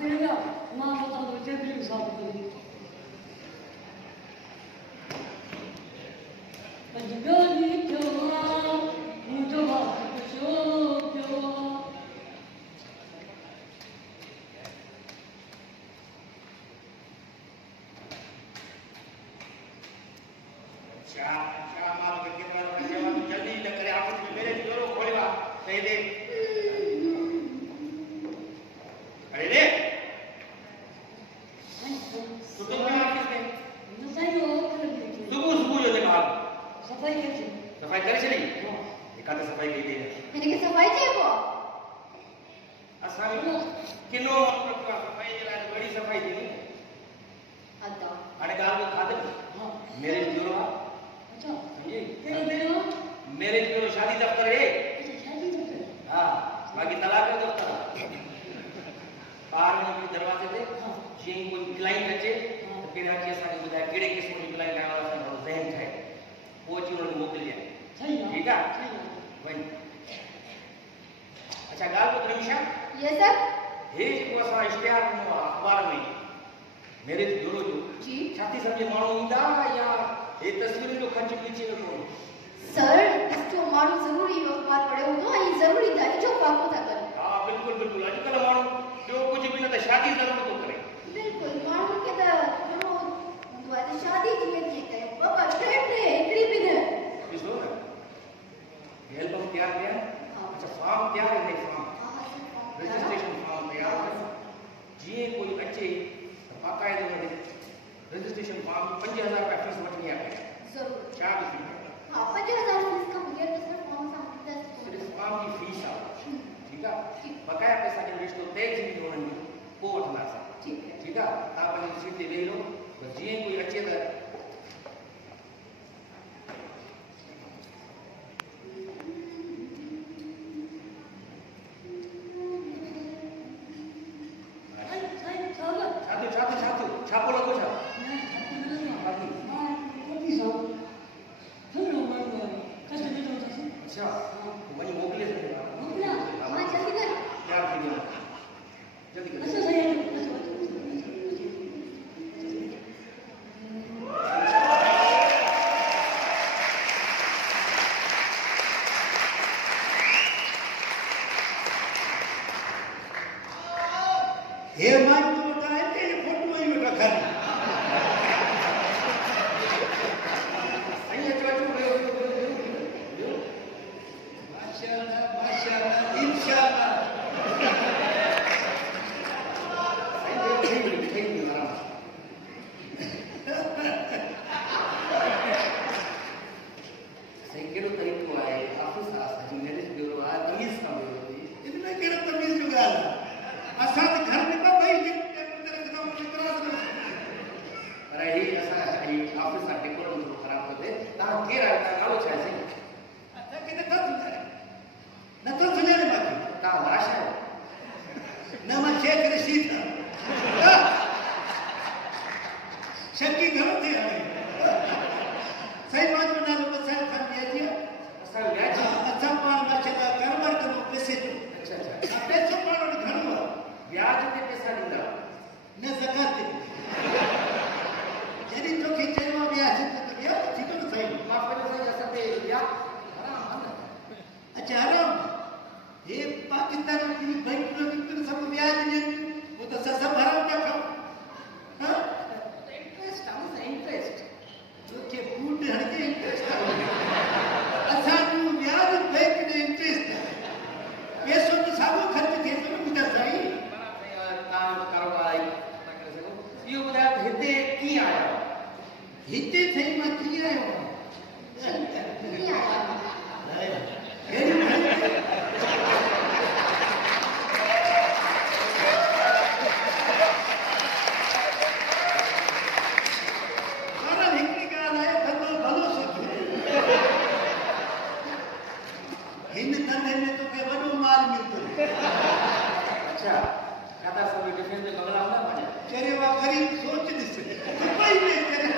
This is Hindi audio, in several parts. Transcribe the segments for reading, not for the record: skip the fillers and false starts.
खपेगा मां बता दो जेबरी साफ कर दी अजगरी क्यों मुझे बात पूछो क्यों जल्दी करे ऑफिस में मेरे जोरो खोलवा दे दे अरे ले तो तुम भी ऑफिस में सफाई हो सुबह सुबह जो देखा सफाई कैसे सफाई करे चली एकाते सफाई की गई मैंने की सफाई चाहिए को असामी किलो मतलब का सफाई के लिए बड़ी सफाई थी अदा अरे गाल को खाते हां मेरे जोरो अच्छा ये तेरे मेरे मेरे जोरो शादी दफ्तर है अच्छा शादी तो हां बाकी तलाक का दफ्तर बाहर में भी दरवाजे थे हां जे कोई क्लाइंट अचे तो फिर आके असांखे ॿुधाए कहिड़े क़िस्म जी क्लाइंट आयो आहे असांजो ज़हन ठाहे पोइ अची हुनखे मोकिलिजे सही है ठीकु आहे सही है वञ अच्छा ॻाल्हि ॿुध निमिषा ये सब हे जेको असां इश्तिहार ॾिनो आहे अख़बार में मेरे जोरो जो जी छा थी सम्झे माण्हू ईंदा या हे तस्वीरुनि जो खंच खीचे वेठो सर इसको मालूम जरूरी अखबार पढ़े हो तो ये जरूरी था जो पाको था कर हा बिल्कुलु बिल्कुलु अॼुकल्ह माण्हू ॿियो कुझु बि न त शादी ज़रूरु थो करे बिल्कुल मालूम के तो जो दुआ ते शादी थी थी करे बाबा ट्रेट रे एकड़ी भी न ॾिसो न एल्बम तयार कया अच्छा फॉर्म तयार है फॉर्म रजिस्ट्रेशन फॉर्म तयार है जीअं कोई अचे त बाक़ाइदे में रजिस्ट्रेशन फॉर्म 5000 रुपया फीस वठणी आहे जरूर छा बि थी हां 50,000 इसका बगैर तो सर फॉर्म सा सिर्फ फॉर्म की फीस आहे ठीक आहे बकाया पैसा जो रिश्तो तय थी वेंदो उन्हनि जो पोइ वठंदासीं ठीक है ठीक आहे तव्हां पंहिंजी सीट ते वेही रहो त जीअं कोई अचे त सही सही साहब छापो लॻो छा अच्छा वञी मोकिले छॾियो हां जल्दी कर तयार थी वियो जल्दी कर हे मां तो बताए थे फोटो ही में रखा सही अचो माशाल्लाह इंशाल्लाह सही कहिड़ो तरीक़ो आहे ऑफिस आहे असांजी मैरिज ब्यूरो आहे तमीज़ सां ब्यूरो इनमें केड़ा तमीज जो गाल असा घर में तो भाई पर ही असां ही ऑफिस सां डेकोरम थोरो ख़राबु थो थिए तव्हां केरु आहियो तव्हां नालो छा आहे साईं अच्छा कि न तो सुने ने बाकी तव्हां लाश आहियो न मैं शेख रशीद शक्की घर थे सही बात में नालो बसाए खान दिया जी असां व्याजी अच्छा पान माशाल्लाह कारोबार करो पैसे जो अच्छा अच्छा पैसो पान घणो व्याज ते पैसा ॾींदा न ज़कात जॾहिं तोखे चयो वियासीं त विया ठीक न सही माफ़ कजो साईं असां ते व्याज हराम आहे न अच्छा हराम हे पाकिस्तान की बैंक में सब ब्याज ने वो तो सब हराम क्या खाओ हां इंटरेस्ट आहे न इंटरेस्ट जो के फूड हड़के इंटरेस्ट असा जो ब्याज बैंक ने इंटरेस्ट पैसो तो सागो खर्च थे तो बुझा सही तव्हां कारोबार आई था करे सघो इहो ॿुधायो त हिते कीअं आया हिते सही मां कीअं आयो नहीं आया हिन धंधे में तोखे वॾो माल मिलंदो अच्छा छा था सभु डिफेंस जो बंगला हूंदा पंहिंजा चरे वा ग़रीब सोच ॾिस दुबई में चरे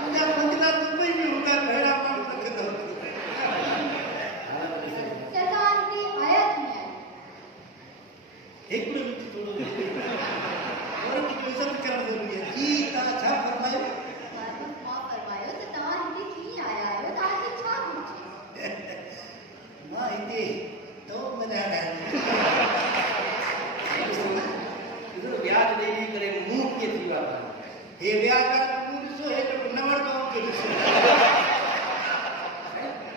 मुंहिंजा बंगला दुबई में हूंदा अहिड़ा माण्हू रखंदो सरकार ने आया कि नहीं हिकिड़ो मिंट थोरो औरत जो इज़त करणु ज़रूरी आहे। जी तव्हां छा फरमायो? मां फरमायो त तव्हां हिते कीअं आया आहियो, तव्हांखे छा घुरिजे? मां हिते तो मञाइण आयो इधर ब्याज ॾेई करे मुंहुं कीअं थी विया अथव? हे विया कर मूं ॾिसो हे त न वणंदो मूंखे ॾिसो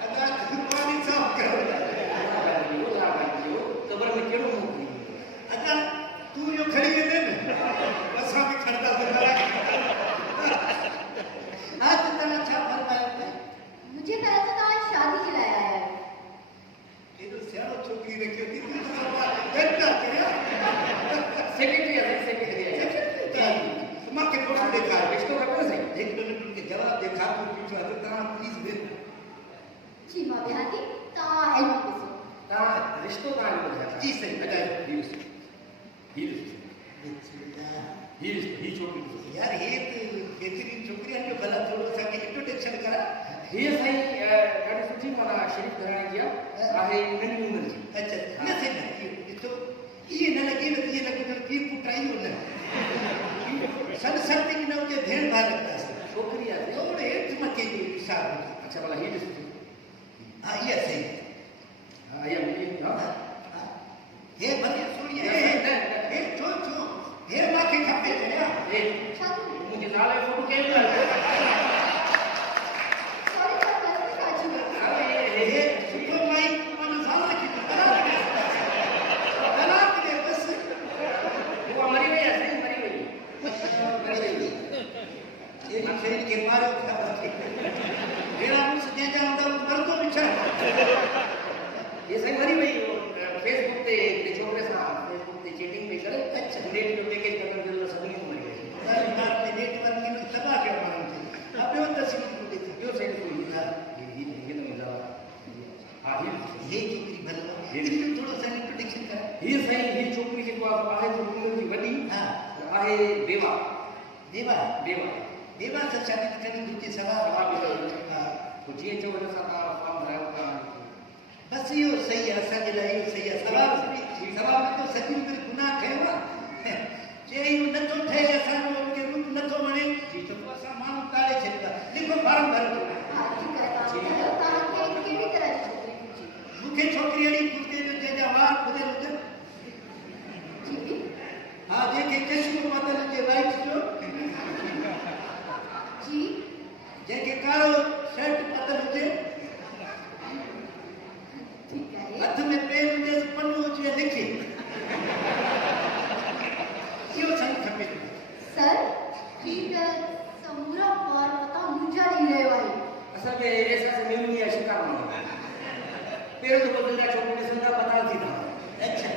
अदा कुर्बानी साफ़ कयो ख़बर में कहिड़ो मुंहुं थी वियो? अदा तूं जो खणी वेंदे न असां बि खणंदासीं आज तव्हां छा फरमायो पिया? मुझे तरह से तव्हां शादी जे लाइ आया आहियो। एॾो सियाणो छोकिरी रखियो थी तूं घंटा करिया सेक्रेटरी आहे सेक्रेटरी आहे मूंखे फोटो ॾेखार रिश्तो खपे न साईं। हिकिड़ो मिंट मूंखे जवाबु ॾेखार तूं पुछो आहे त तव्हां प्लीज़ जी मां वियां थी, तव्हां एल्बम ॾिसो। तव्हां रिश्तो तव्हांखे ॿुधायो जी सही ॿुधायो ही छोकिरी यार हे त केतिरी छोकिरियुनि जो भला थोरो असांखे इंट्रोडक्शन करा हीअ साईं ॾाढी सुठी माना शरीफ़ घराणे जी आहे नंढी उमिरि जी। अच्छा न सही न ॾिसो इहे न लॻे न इहे लॻे त पीउ पुटु आहियूं न सन सती न हुजे भेण भाउ रखंदासीं छोकिरी आहे थोरो हेठि मथे जो हिसाब हुजे। अच्छा भला हीअ ॾिस हा इहा सही हा इहा मिली हा हे भले सोड़ी न, हे छो छो हे मूंखे खपे चया हे छा थो मुंहिंजे नाले जो फोटो केरु आहे? सॉरी सर, गलती काजी हुई। अरे हे सुठो माई मानो साल की तलाक दे बस उहा मरी वई आहे साईं मरी वई ये खेल के मारो था मेरा मुझ जैसा होता मरतो बिछा ये साईं मरी वई फेसबुक ते हिकिड़े छोकिरे सां फेसबुक ते चैटिंग पई करे अच्छा नेट जो पैकेज करण जो सभिनी खे मरी वई बार पे नेट पर इन तबाह के मारो थे अब यो तस्वीर को देखो ॿियो साईं कोई हीअ तो मज़ा हा ये की भलो ये थोड़ा सा इंट्रोडक्शन करा हीअ साईं हीअ छोकिरी जेको आहे जो उमिरि जी वॾी हां आहे बेवा देवा बेवा देवा से शादी करनी दूसरी सवाल हा पोइ जीअं चओ हिन सां तव्हां फॉर्म भरायो था बस यो सही है असा जे लाइ सही है सवाल सवाल तो सभी पर गुनाह कयो आहे जे यो नथो ठहे असा जो उनके रूप नथो वणे जी तो असा माण्हू ताड़े छॾींदा लिखो फार्म भरो हा ठीकु आहे, तव्हांखे कहिड़ी तरह जी छोकिरी घुरिजे? मूंखे छोकिरी अहिड़ी घुरिजे जो जंहिंजा वार खुलियल हुजनि जी हा जंहिंखे चश्मो पातल हुजे वाइट जो जी जंहिंखे कारो शर्ट पातल हुजे ठीकु आहे। हथ में पेन हुजे पन्नो हुजे लिखे इहो सही खपे सर ठीक है, समूरा और पता मुझे नहीं रहे भाई। असल में ऐसा से मिलनी है शिकार मानो पेड़ तो बदल जा छोकिरी ॾिसंदा पता थी था अच्छा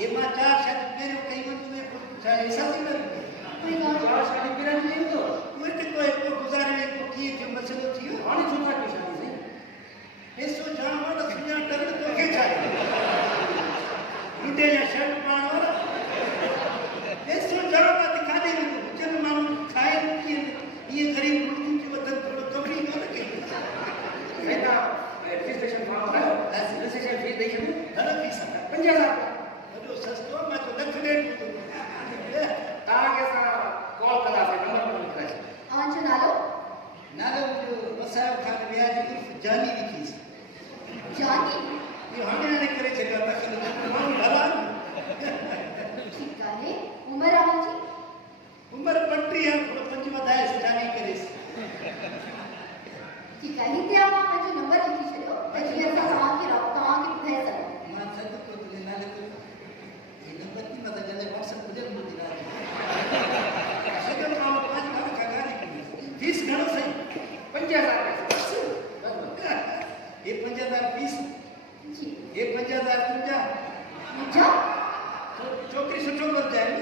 ये मां चार शब्द पहिरियों कई वञे में छा ऐसा थी न कोई ॻाल्हि चार शादी पिरन थी तो उहे त को गुज़ारे में को कीअं जो मसइलो थी वियो हाणे छो था की शादी से पैसो जाम वाला सुञा टरण तोखे छा मुंडे जा शर्ट पाइण वारा पैसो जाम आहे त काॾे वेंदो जन माण्हू खाए कीअं इहे ग़रीब मुल्कनि जे वतन थोरो कमरी न लॻे हेॾा रजिस्ट्रेशन फॉर्म भरायो रजिस्ट्रेशन फीस ॾेई छॾियो घणो फीस आहे 5000 वॾो सस्तो मां तो लख ॾेढ तव्हांखे असां कॉल कंदासीं नंबर पर लिखाए छॾियो तव्हांजो नालो? नालो मुंहिंजो वसायो खान व्याज उर्फ जानी लिखीस जानी। इहो हाणे करे छॾियो आहे तव्हांखे माण्हू भला ठीकु आहे। उमिरि आहे मुंहिंजी? उमिरि 35 आहे थोरो 5 वधाएसि जानी करेसि ठीकु आहे, हिते मां पंहिंजो नंबर लिखी छॾियो त जीअं असां तव्हांखे ॿुधाए सघूं। मां सदु को तुंहिंजे नाले ते हे नंबर थी मथां जॾहिं WhatsApp हुजे मुंहिंजी ॻाल्हि सदु मां 5 बार खां ॻाल्हि कई फीस घणो सही 5000 हे 5000 फीस जी हे 5000 तुंहिंजा मुंहिंजा? छोकिरी सुठो घुरिजाए न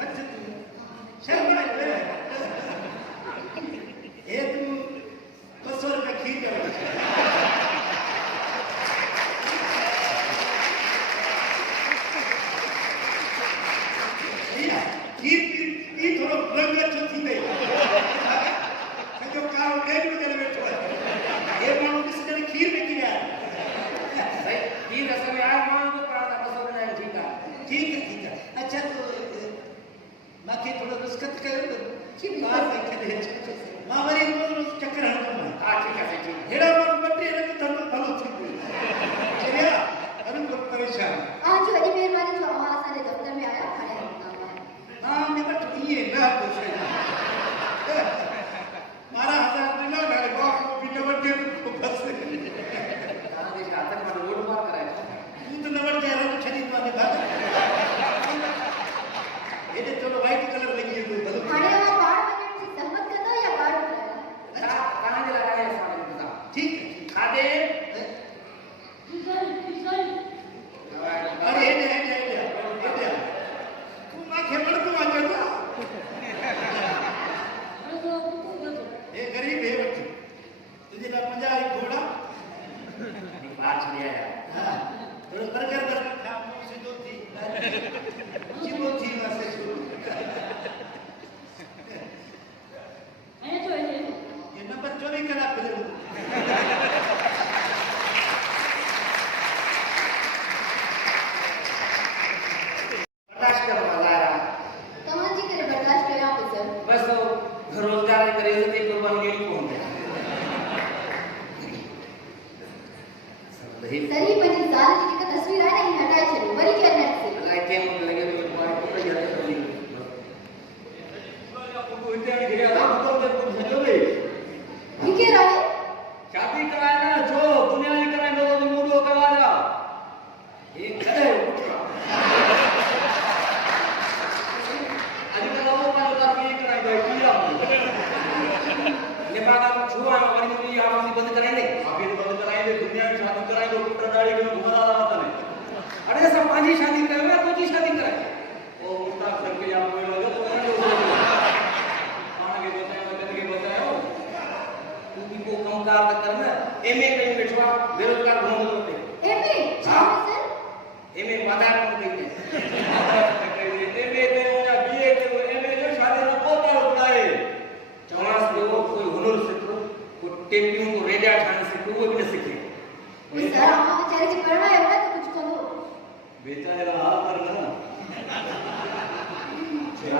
हथ शर्माए हे तूं 200 रुपया खीर ॾियो खीर पी थोरो रंग अछो थी वई सॼो कारो ॾेढ बजे वेठो आहे हे माण्हू ॾिस ॼण खीर विकी विया भाई खीर असल में आहे मां तो 200 रुपया ठीक है ठीक है पसंद करो तो बात है खेले मावरी रोज चक्कर हणो मां हाँ ठीक है ठीक है हेड़ा मन बटे रख धंधो भलो थी चलिया अरे को परेशान आज वही मेहरबानी जो अवां असांजे दफ्तर में आया खड़े हां मैं बट ये ना पूछे मारा हजार दिला गाड़ी बॉक्स को भी नंबर दे तो बस कहाँ देश आतंक में रोड मार कराए तू तो नंबर दे रहा छड़ी माने भाग ये चलो वाइट कलर लगी है भलो हाणे अवां बाड़ वञण जी सहमत कंदा या बाड़ करायो कहाँ जे लगाए सामान इंतजाम ठीक है खादे अरे हे तू माखे वणतो आजो ए गरीब है बच्चे तुझे ला 50 घोड़ा बाहर चले आया हां थोड़ा बर्गर खा मुंह सीधो थी जीवो थी वासे ये नंबर 24 करा फिल्म बर्दाश्त करो हज़ारा तव्हांजी करे बर्दाश्त करियां थो सर बस तो रोजगार करे इज्जत कुर्बानी ॾियणी पवंदी सर ही पंहिंजी ज़ाल जी जेका तस्वीर आहे न ही हटाए छॾियो वरी केर न ॾिसे अलाए कंहिं मूंखे लॻे थो तुम्हारे पुट जी हथ खोली ही केर आहे शादी कराए ना जो दुनिया जी कराईंदो तो मूडो करवाया ये कदे पुटरा अॼुकल्ह वो कान था कीअं कराईंदो कीड़ा लिबागा को छुआ वरी मुंहिंजी आवाज़ बंदि कराईंदे आखिर बंद कराएंगे दुनिया में शादी कराएंगे पुत्र दाढ़ी के घुमदा रहता है अरे सब पंहिंजी शादी कयो या तुंहिंजी शादी कराए वो मुस्ताक सर के यहाँ कोई लगे तो उन्हें खाना के बताया तू भी को कमकार त कर न एमए कई बैठो आहे बेरोजगार घुमंदो थो थिए एमे छा सर एमए वाधार कोन कई एमए कयो या बीए कयो एमए जो शादी न पोता उठाए चवांस ॿियो कोई हुनर सिखो कोई टेपियूं को रेडिया ठाहिण सिखो उहो बि न सिखे सर अवां बेचारे जी पढ़ायो न त कुझु कंदो बेचारे का हाल कर ना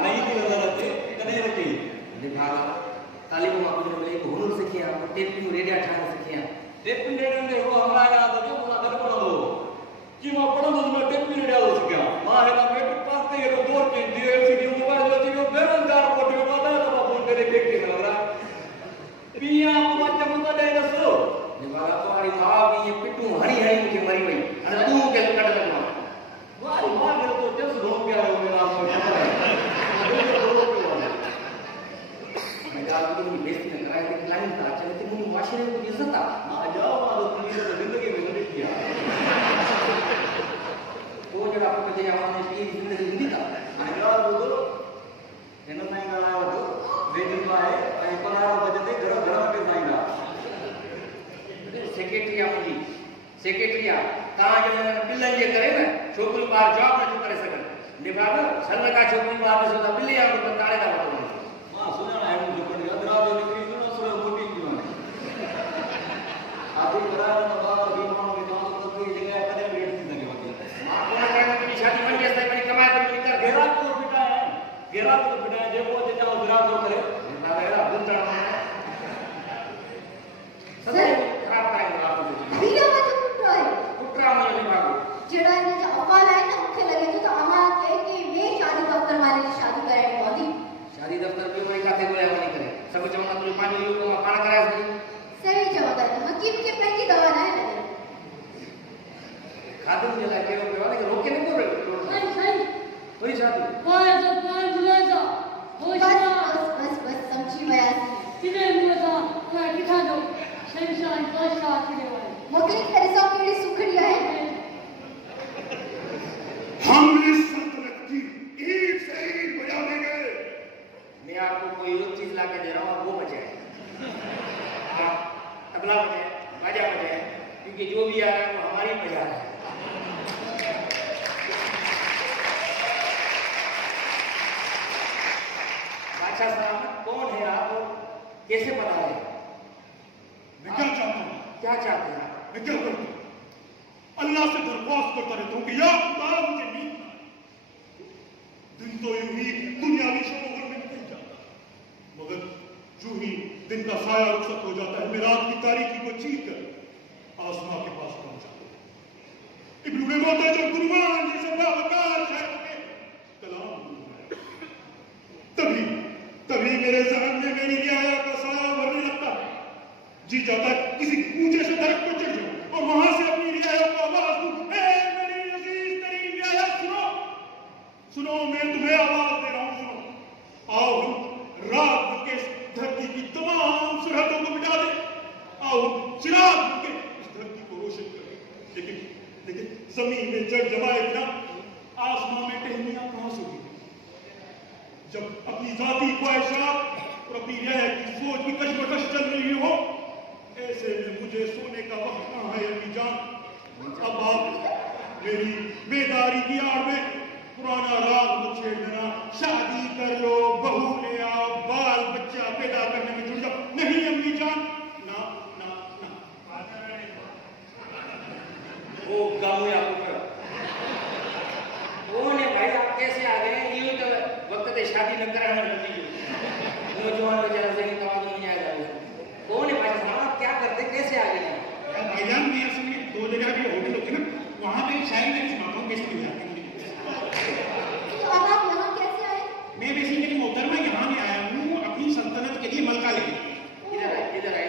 नहीं की नजर आती कने रखी लिबागा तालीम मां कुझु मिले को हुनर सिखिया को टेपियूं रेडिया ठाहिण सिखिया टेप ने वो हमरा या तो जो पूरा घर पढ़ो कि मैं पढ़ो तो मैं टेप ने डालो सके मां है ना मेट्रिक पास थे तो दौड़ के डीएलसी मोबाइल जो थी बेरोजगार पोटे पता तो फोन करे देख के लगा पिया बच्चा मुंह दे रसो लिबागा तो हरी मां भी ये पिटू हरी हरी मुझे मरी वई अने तू के कट लगवा वारी मां ने तो जस ढोंग गया हो मेरा आपको खबर है मैं जाल को नहीं बेइज्जती न कराए लेकिन लाइन था चले थे मुझे माशरे को इज्जत आ मां जाओ मां तो पुलिस ने जिंदगी में नहीं किया वो जड़ा पुट जे आवाज में पी जिंदगी हिंदी था यार वो इन में गाना हो बेटी पाए आई पनारो बजते घर घर में जाएगा सेक्रेटरी आ मुंहिंजी सेक्रेटरी आ तव्हां जो पिल्लनि जे करे न छोकिरियूं ॿार जॉब नथियूं करे सघनि लिबागा सर्व का छोकिरियूं ॿार ॾिसो था ॿिली या तो ताड़े था वठो मां सुना है मुझे पर अदरा जो निकली सुनो सुनो मोटी क्यों है आदि करार न बाबा भी मानो के नाम तो कोई जगह कदे बैठ थी लगे वकी मां कोन करण की शादी बन गई है मेरी कमाई कर निकल घेरा को बिटा है जे को जे जाओ जरा तो करे लिबागा एड़ा बुंदड़ सर खराब कराईंदो आप वीडियो में तो पुट आहे पुटरा मुंहिंजो लिबागो जड़ा इन जो अहवाल आहे न मूंखे लगे थो त अवां के वे शादी दफ्तर वाले जी शादी कराइणी पवंदी शादी दफ्तर में वही काथे ॻोल्हिया वञी करे सभु चवंदा तुंहिंजो पंहिंजो इहो कमु पाण कराए सघी सही चवंदा आहिनि हकीम खे पंहिंजी दवा न आहे लॻल खाधे जे लाइ कहिड़ो पियो आहे रोके न पियो वरी शादी बस समझी वियासीं मोकिली करे सो कहिड़ी सुखड़ी आहे हम इस सल्तनत की एक से एक बजा देंगे। मैं आपको कोई और चीज ला के दे रहा हूँ आप वो बजाए आप तबला बजाए बाजा बजाए क्योंकि जो भी आ रहा है वो हमारी बजा रहा है बादशाह साहब कौन है आप कैसे पता है मैं क्या चाहता हूँ, क्या चाहते हैं आप मैं क्या करता हूँ, अल्लाह से दरख्वास्त करता रहता हूँ कि या खुदा मुझे नींद ना आए। दिन तो यूं ही दुनियावी शोरों में निकल दिन का साया रुखसत हो जाता है, मैं रात की तारीकी को चीर कर आसमां के पास पहुंच जाता हूं। इब्न मोहताज और गुरुमान जैसे बावकार शायरों के कलाम तभी मेरे जहन में मेरी रियाया का साया भरने लगता है। जी चाहता है किसी ऊंचे से दरख्त पर चढ़ जाऊं और वहां से अपनी रियाया को आवाज दूं, ए मेरी अजीज तरीन रियाया, सुनो, मैं तुम्हें आवाज दे रहा हूं, सुनो। आओ हम रात के धरती की तमाम सरहदों को मिटा दे, आओ चिराग के इस धरती को रोशन करें। लेकिन जमीन में जड़ जमाए बिना आसमां में टहनियां कहां से होगी? जब अपनी जाती ख्वाहिशात और अपनी रियाया की सोच की कशमकश चल रही हो, ऐसे में मुझे सोने का वक्त कहां है अम्मी जान? अब आप मेरी बेदारी की आड़ में पुराना राग मत छेड़ देना, शादी कर लो, बहू ले आओ, बाल बच्चा पैदा करने में जुट जाओ। नहीं अम्मी जान, ना ना ना। वो गाँव या उन्होंने भाई साहब कैसे आ गए? यूं तो वक्त से शादी न कराना जल्दी नौजवान बेचारा से नहीं कमा नहीं आएगा। कौन है भाई साहब, क्या करते, कैसे आ गए? भाईजान मैं असल में 2 जगह के होटल होते ना, वहां पे शायद मैं सुनाता हूँ कैसे मिला। तो अब आप यहाँ कैसे आए? मैं बेसिकली मोहतरमा यहाँ में आया हूँ अपनी सल्तनत के लिए मलका लेने। इधर आए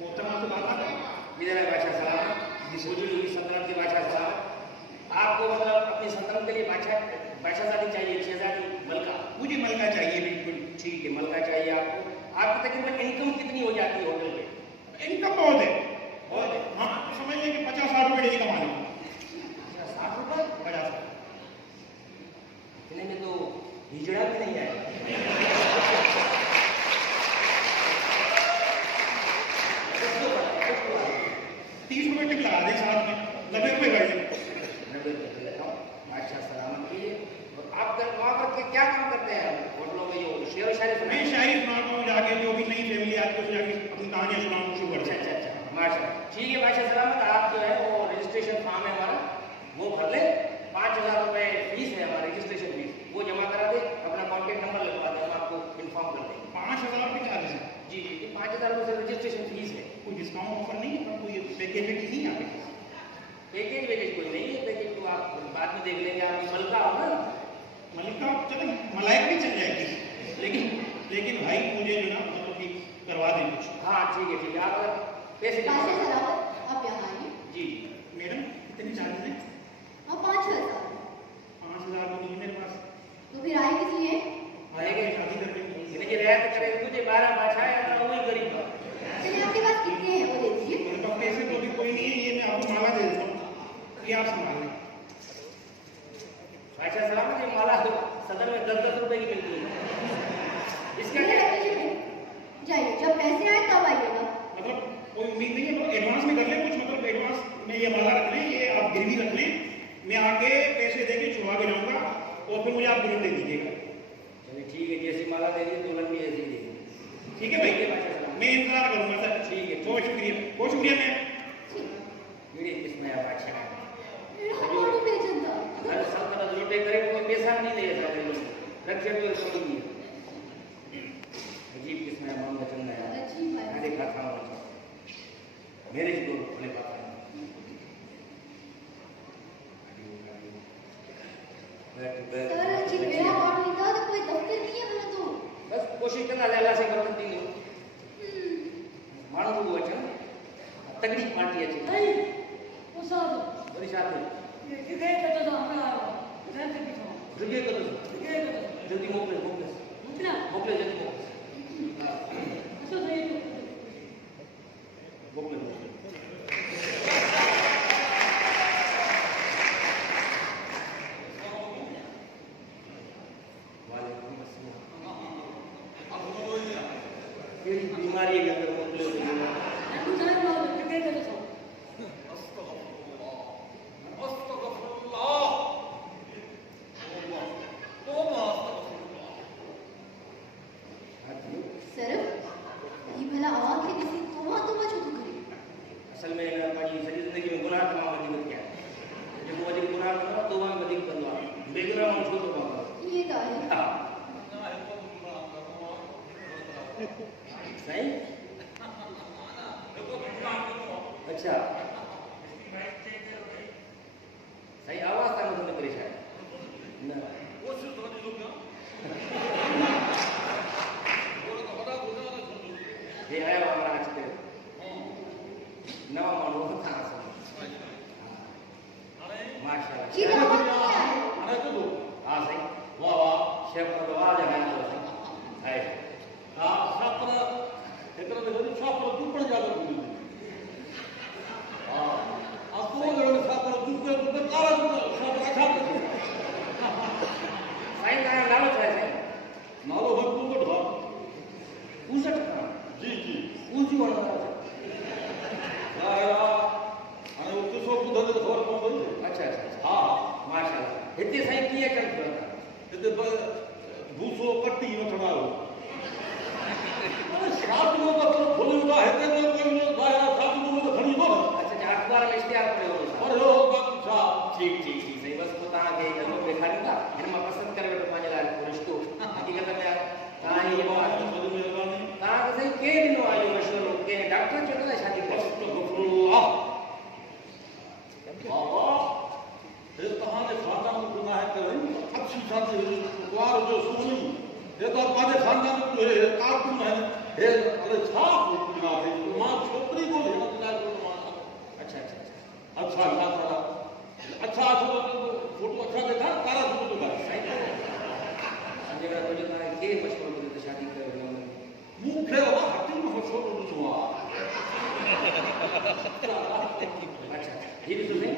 मोहतरमा से बात आता है। इधर है बादशाह साहब, जिस सल्तनत के बादशाह साहब, आपको मतलब अपनी सल्तनत के लिए बादशाहजादी चाहिए, शहजादी मलका? मुझे मलका चाहिए, बिल्कुल। ठीक है, मलका चाहिए आपको। आपकी तकरीबन इनकम कितनी हो जाती है होटल में? इनकम बहुत है। बहुत है। हाँ, समझ लें कि 50-60 रुपए डेली कमा लेंगे। 60 रुपये? 50। इतने में तो हिजड़ा भी नहीं आएगा। 30 रुपए टिप लगा दें साथ में, 90 रुपए कर दें। 90 रुपये लेता हूँ। बादशाह सलामत कीजिए। और आप वहाँ पर क्या काम करते हैं होटलों में? जो शेर शायरी मैं सुनाए? शायरी सुनाता हूँ जाके, जो भी नई फैमिली आती है उससे जाके अपनी कहानियाँ सुनाना शुरू कर दें। अच्छा, माशा। ठीक है बादशाह सलामत, आप जो है वो रजिस्ट्रेशन फॉर्म है हमारा, वो भर ले। 5000 रुपये फीस है हमारी, रजिस्ट्रेशन फीस, वो जमा करा दे, अपना कॉन्टेक्ट नंबर लगवा दे, हम आपको इन्फॉर्म कर देंगे। 5000 रुपये चार्ज है। जी 5000 रुपये से रजिस्ट्रेशन फीस है। कोई डिस्काउंट ऑफर नहीं है? कोई पैकेज नहीं है आपके पास? पैकेज कोई नहीं है, पैकेज तो आप बाद में देख लेंगे। आप मलका हो ना? मलिका चलो मलाइक भी चल जाएगी, लेकिन भाई मुझे जो ना मतलब कि करवा दें कुछ। हाँ ठीक है, आप अगर पैसे जमा बादशाह करें- सलामत, आप यहाँ आइए। जी मैडम कितने चार्जेस हैं? आप 5000। 5000 तो नहीं है मेरे पास। तो फिर आए किस लिए? आएगा शादी करके इन्हें रियायत करे, तुझे 12 बादशाह है ना, वही गरीब है। चलिए आपके पास कितने हैं वो दे दीजिए। मेरे पास पैसे तो अभी कोई नहीं है, ये मैं आपको माला दे देता हूँ, ये आप संभाल लें। बादशाह सलामत, ये माला सदर में 10-10 रुपए की मिलती है। इसका ये क्या? रखिए, जाइए, जब पैसे आए तब आइएगा। मतलब कोई उम्मीद नहीं है, तो एडवांस में कर लें कुछ, मतलब एडवांस में ये माला रख लें, ये आप गिरवी रख लें, मैं आके पैसे दे के छुड़वा के जाऊँगा और फिर मुझे आप दुल्हन दे दीजिएगा। चलिए ठीक है, जैसी माला दे दी दुल्हन भी ऐसी दे दी। ठीक है भाई, मैं इंतजार करूँगा सर। ठीक है, बहुत शुक्रिया मैम। मेरी किस्म है बादशाह। मेरा कौन बेचता? हर सल्तनत लुटे करे, कोई पैसा नहीं दे सकते लोग, रखे तो समझ नहीं। अजीब किस्म है, मामला चल रहा है। अजीब है। मैं देखा था मेरे ही दो अपने पास सर जी मेरा और नहीं था तो कोई दफ्तर नहीं है मेरा तो। बस कोशिश करना अल्लाह से करो कंटिन्यू। मानो वो अच्छा तगड़ी पार्टी अच्छी नहीं वो सब बड़ी साथी ये कितने का तो हमरा ध्यान से पीछे जल्दी करो, कितने का जल्दी मोकले कितना जल्दी ऐसा सही मोकले। वालेकुम अस्सलाम। केड़ी बीमारी के अंदर मोकले हम जान लो कितने का तो सर ये भला आवाज है किसी तोबा तोबा जो करे। असल में पाजी सॼी ज़िंदगी में गुनाह तमामु वधीक थिया जेको वधीक गुनाह कंदो आहे तौबा में वधीक कंदो आहे बेगुनाह माण्हू छो थो पाए। ये तो है। हा साईं अच्छा साईं आवाज़ तव्हां ॿुधो न करे छा न हे आयो हमारा अचते नवा माण्हू तव्हां माशाल्लाह जी तो बहुत बढ़िया है हाँ साईं वाह वाह शेफ वाह जगह है साईं तव्हांजो नालो छा आहे साईं पूसट खां पूजी वणंदो अच्छा अच्छा माशाल्लाह हिते साईं कीअं कमु कयो भूसो पट्टी वठण आयो शादियों का तो खोलियो हिते तो कोई शादियों में खणी दो अच्छा अखबार में इश्तिहार पढ़ियो और हो अच्छा ठीक ठीक ठीक सही बस को तव्हांखे अॻो ॾेखारींदा हिन मां पसंदि करे वठो पंहिंजे लाइ को रिश्तो हक़ीक़त में तव्हां इहो तव्हांखे साईं केरु ॾिनो आहे इहो मशवरो कंहिं डॉक्टर चयो न शादी कयो बाबा हे तव्हांजे खानदान में गुनाह है कयो अच्छी शादी कुआर जो सुनी हे तो पंहिंजे खानदान में हे कार्टून है हे अले छा गुनाह थे मां छोकरी को हिन गुनाह को अच्छा अच्छा अच्छा अच्छा अच्छा फोटो अच्छा देखा तारा फोटो का साईं संजय वारा तुंहिंजो तव्हांखे केरु मशवरो ॾिनो त शादी कयो मूंखे वा हटी में छोटो ॾिनो अच्छा ही ॾिसो साईं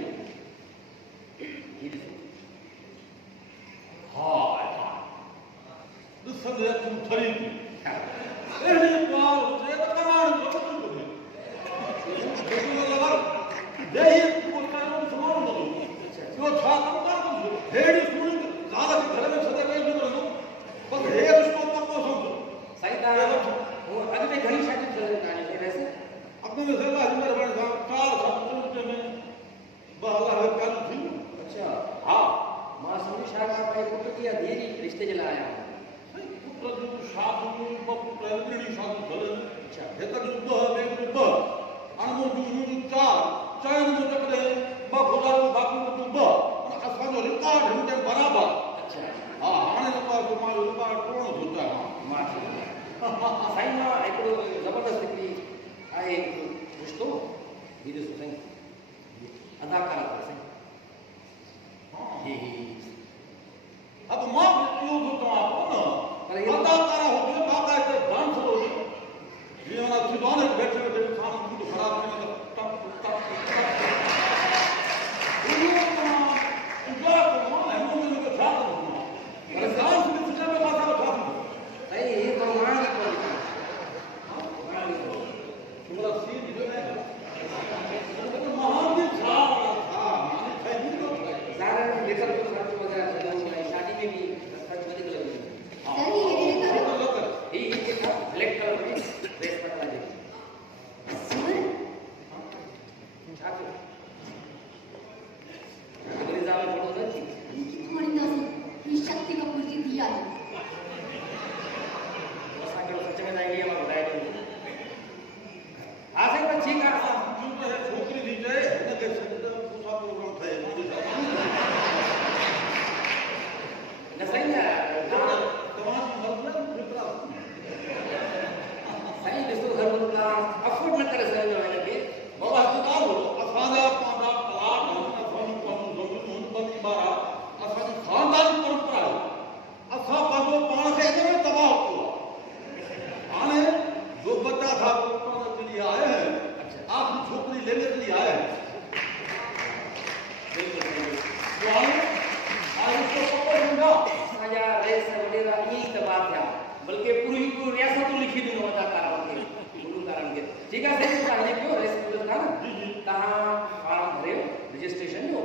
ही ॾिसो हाँ ॾिसंदे तूं ठरी अहिड़ी प्यार हुजे त कमाण जो कुझु कोन्हे लॻा देही को करणो सुभाणे न जो छा कमु कर हेड़ी सुणी ज़ाल जे घर में छॾे वेही निकिरंदो बस हे रिश्तो पक्को समझो साईं तव्हां वो अॻु में घणी शादियूं थियल तव्हांजो वैसे अॻु में अल्लाह जी महिरबानी सां 4 साल में अल्लाह प्यार थी अच्छा हा मां सम्झी छा मां पंहिंजे पुट जी या धीअ जी रिश्ते जे लाइ आहियां पुट जूं शादियूं ॿ पुट अहिड़ी शादियूं थियल अच्छा हिक जूं 2 ॿिए जूं 2 अणमो जूं 4 चइनि जो तकड़े 2 गुज़ारियूं बाक़ी जूं 2 असांजो रिकॉर्ड हिन जे बराबरि अच्छा हा हाणे जो मां रिकॉर्ड टोड़ो थो चाहियां मां साईं मां हिकिड़ो ज़बरदस्त हिकिड़ी आहे हिकिड़ो रिश्तो ही ॾिसो साईं अदाकार आहे साईं अब मां इहो थो चवां पोइ न अदाकारा हुजे बाक़ाइदे डांसर हुजे जीअं हुन खिलौने वेठे वेठे साम्हूं मूड ख़राबु थींदो टप टप इहो तमामु इंजॉय करिणो आहे हिन में छा करिणो आहे पर डांस में सिस्टम में पासा छा थींदो साईं हे तो मां लिखो तुम्हारा सीन जो है महान जी छा था माने ठही ज़ाहिर है लेकर तो खर्च वगैरह चलो शादी में भी खर्च वधीक लॻंदो सही है ही जेका ब्लैक कलर में ड्रेस पटना जे सुन छा थियो अंग्रेज़ा में फोटो न थी थोड़ी ना ही शक्ति कपूर जी दिया है असांखे सच में आइडिया मां ॿुधाए ॾिनो हा साईं पर ठीकु आहे छोकिरी थी चए हिनखे सुठा प्रोग्राम ठहे न साईं तव्हांजी मतिलबु केतिरा साईं ॾिसो हर वक़्तु तव्हां अफोर्ड न करे सघंदो हिनखे बाबा हिकु ॻाल्हि ॿुधो असांजा पंहिंजा तलाक असांजूं पंहिंजूं ज़मीनूं बंदी ॿार असांजी ख़ानदानी परंपरा आहे असां पंहिंजो पाण खे हिन में तबाह कयो आहे हाणे जो बच्चा था वो के लिए आए हैं आखिरी छोकरी लेने के लिए आए हैं तो आए इसको पकड़ लूंगा असांजा रईस वॾेरा ईअं ई तबाह थिया बल्कि पूरी रियासतूं लिखी ॾिनो अदाकारनि खे गुलकारनि खे ठीकु आहे साईं तव्हां हीअं कयो रईस था न तव्हां फॉर्म भरियो रजिस्ट्रेशन जो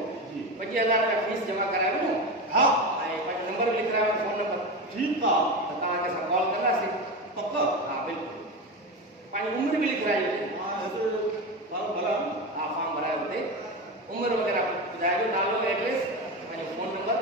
50,000 रुपया फीस जमा कराए वञो हाँ ऐं पंहिंजो नंबर बि लिखाए वञो फ़ोन नंबर ठीक है त तव्हांखे असां कॉल कंदासीं पक्का हा बिल्कुलु पंहिंजी उमिरि बि लिखाए वञो हाँ ऐसे बाल भरा हा फॉर्म भराए हुते उमिरि वग़ैरह ॿुधाइजो नालो एड्रेस पंहिंजो फ़ोन नंबर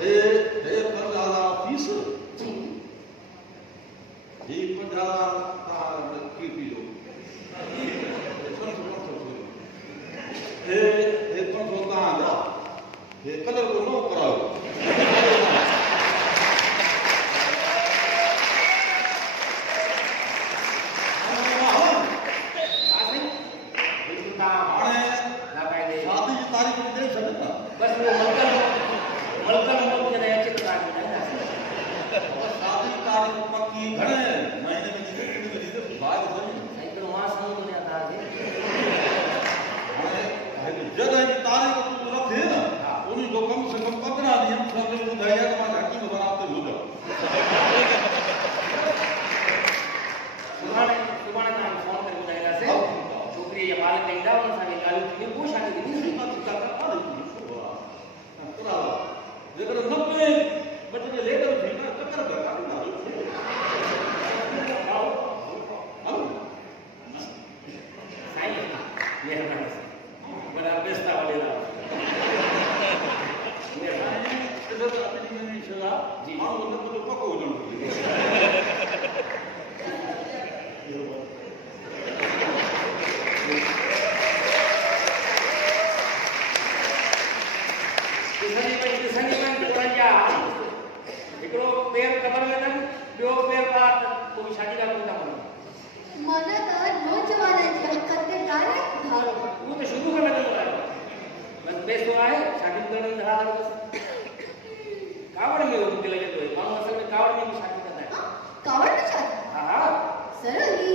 हे 50,000 फीस जी ही 50,000 की पीलो हे 500 हे कलर को नो कराओ शादी की तारीख दे सकता बस वो मलकन मुल्क के नया चित्र काट देना शादी तारीख पक्की घणे महीने में निकल बाद सही सही तो वहां समझ में आता है जगह की तारीख तो रखे ना उन्हीं को कम से कम 15 दिन सब लोग बुझाया कि मैं हकीम बराबर हो जाओ सुभाणे नाम फोन कर बुझाएगा से छोकरी ये माल कइंदा उन सां गाली थी वो शादी दी नहीं लेकर 90 बच्चे लेकर थी ना चक्कर का साईं ये हमारे बड़ा बेस्ता वाले ना इधर अपनी में इंशाल्लाह जी हां वो तो पक्का हो जाऊंगा किसनी में पुरंजा एकरो पैर कबर में न बियो पैर बात कोई शादी का कोई काम मन त नौजवानांची हक्कात ते डायरेक्ट धारो वो तो शुरू करने को है बस पैसो आहे शादी करने धरा कावड़ में उनके लगे तो मानो असल में कावड़ में भी शादी करना है कावड़ में शादी हां सर ही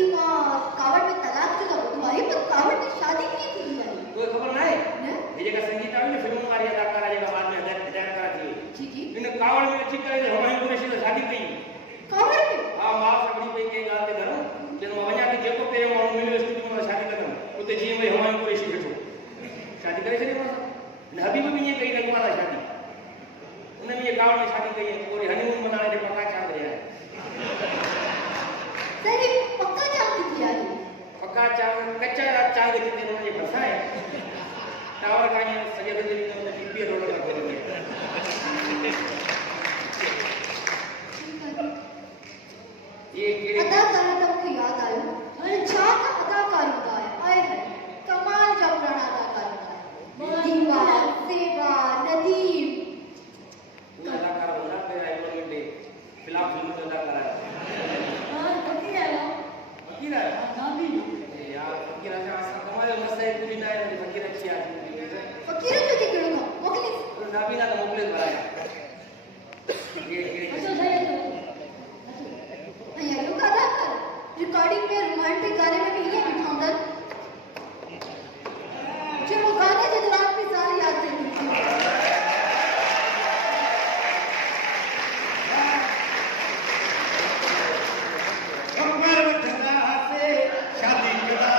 कावड़ में तलाक जो होतो आहे पण कावड़ में शादी की थी आहे कोई खबर नहीं ने ये जगह संगीत आई फिल्म मारी अदाकारा जगह बाद में अदाकारा थी जी जी इन कावड़ में ठीक करे हमारी कुरेशी से शादी कई कावड़ में हां मां सगड़ी पे के गाल ते घर जन वणा के जेको पे माण्हू मिलियो स्टूडियो में शादी करन उते जी में हमारी कुरेशी बैठो शादी करे छे मां ने हबीब भी ये कई लगवाला शादी उन्होंने ये गांव में शादी कई है पूरी हनीमून मनाने के पक्का चांद रहा है सर ये पक्का चांद थी आहे पक्का चांद कच्चा चांद कितने उन्होंने फसाए टावर का ये सजे बजे उन्होंने बीपी रोड का कर दिया ये अदाकारा त मूंखे यादि आयो हाणे छा त अदाकारी हूंदा आए है कमाल जा पुराणा अदाकार हूंदा दीवा सेवा नदीम अदाकार बंदा मेरा एल्बम में फिल्म में अदाकार है हां फकीर है फकीर है नामी यार फकीर आजा कमाल मसले पूरी ना है फकीर अच्छी आदमी फकीर जो के केड़ो मोकली नाबी ना मोकले भराया ये अच्छा सही है अया लोग अदाकार रिकॉर्डिंग में रोमांटिक गाने में भी ये बिठाउंदन जो वो गाने जो रात में सारी याद रहती थी कमर वठंदा से शादी कदा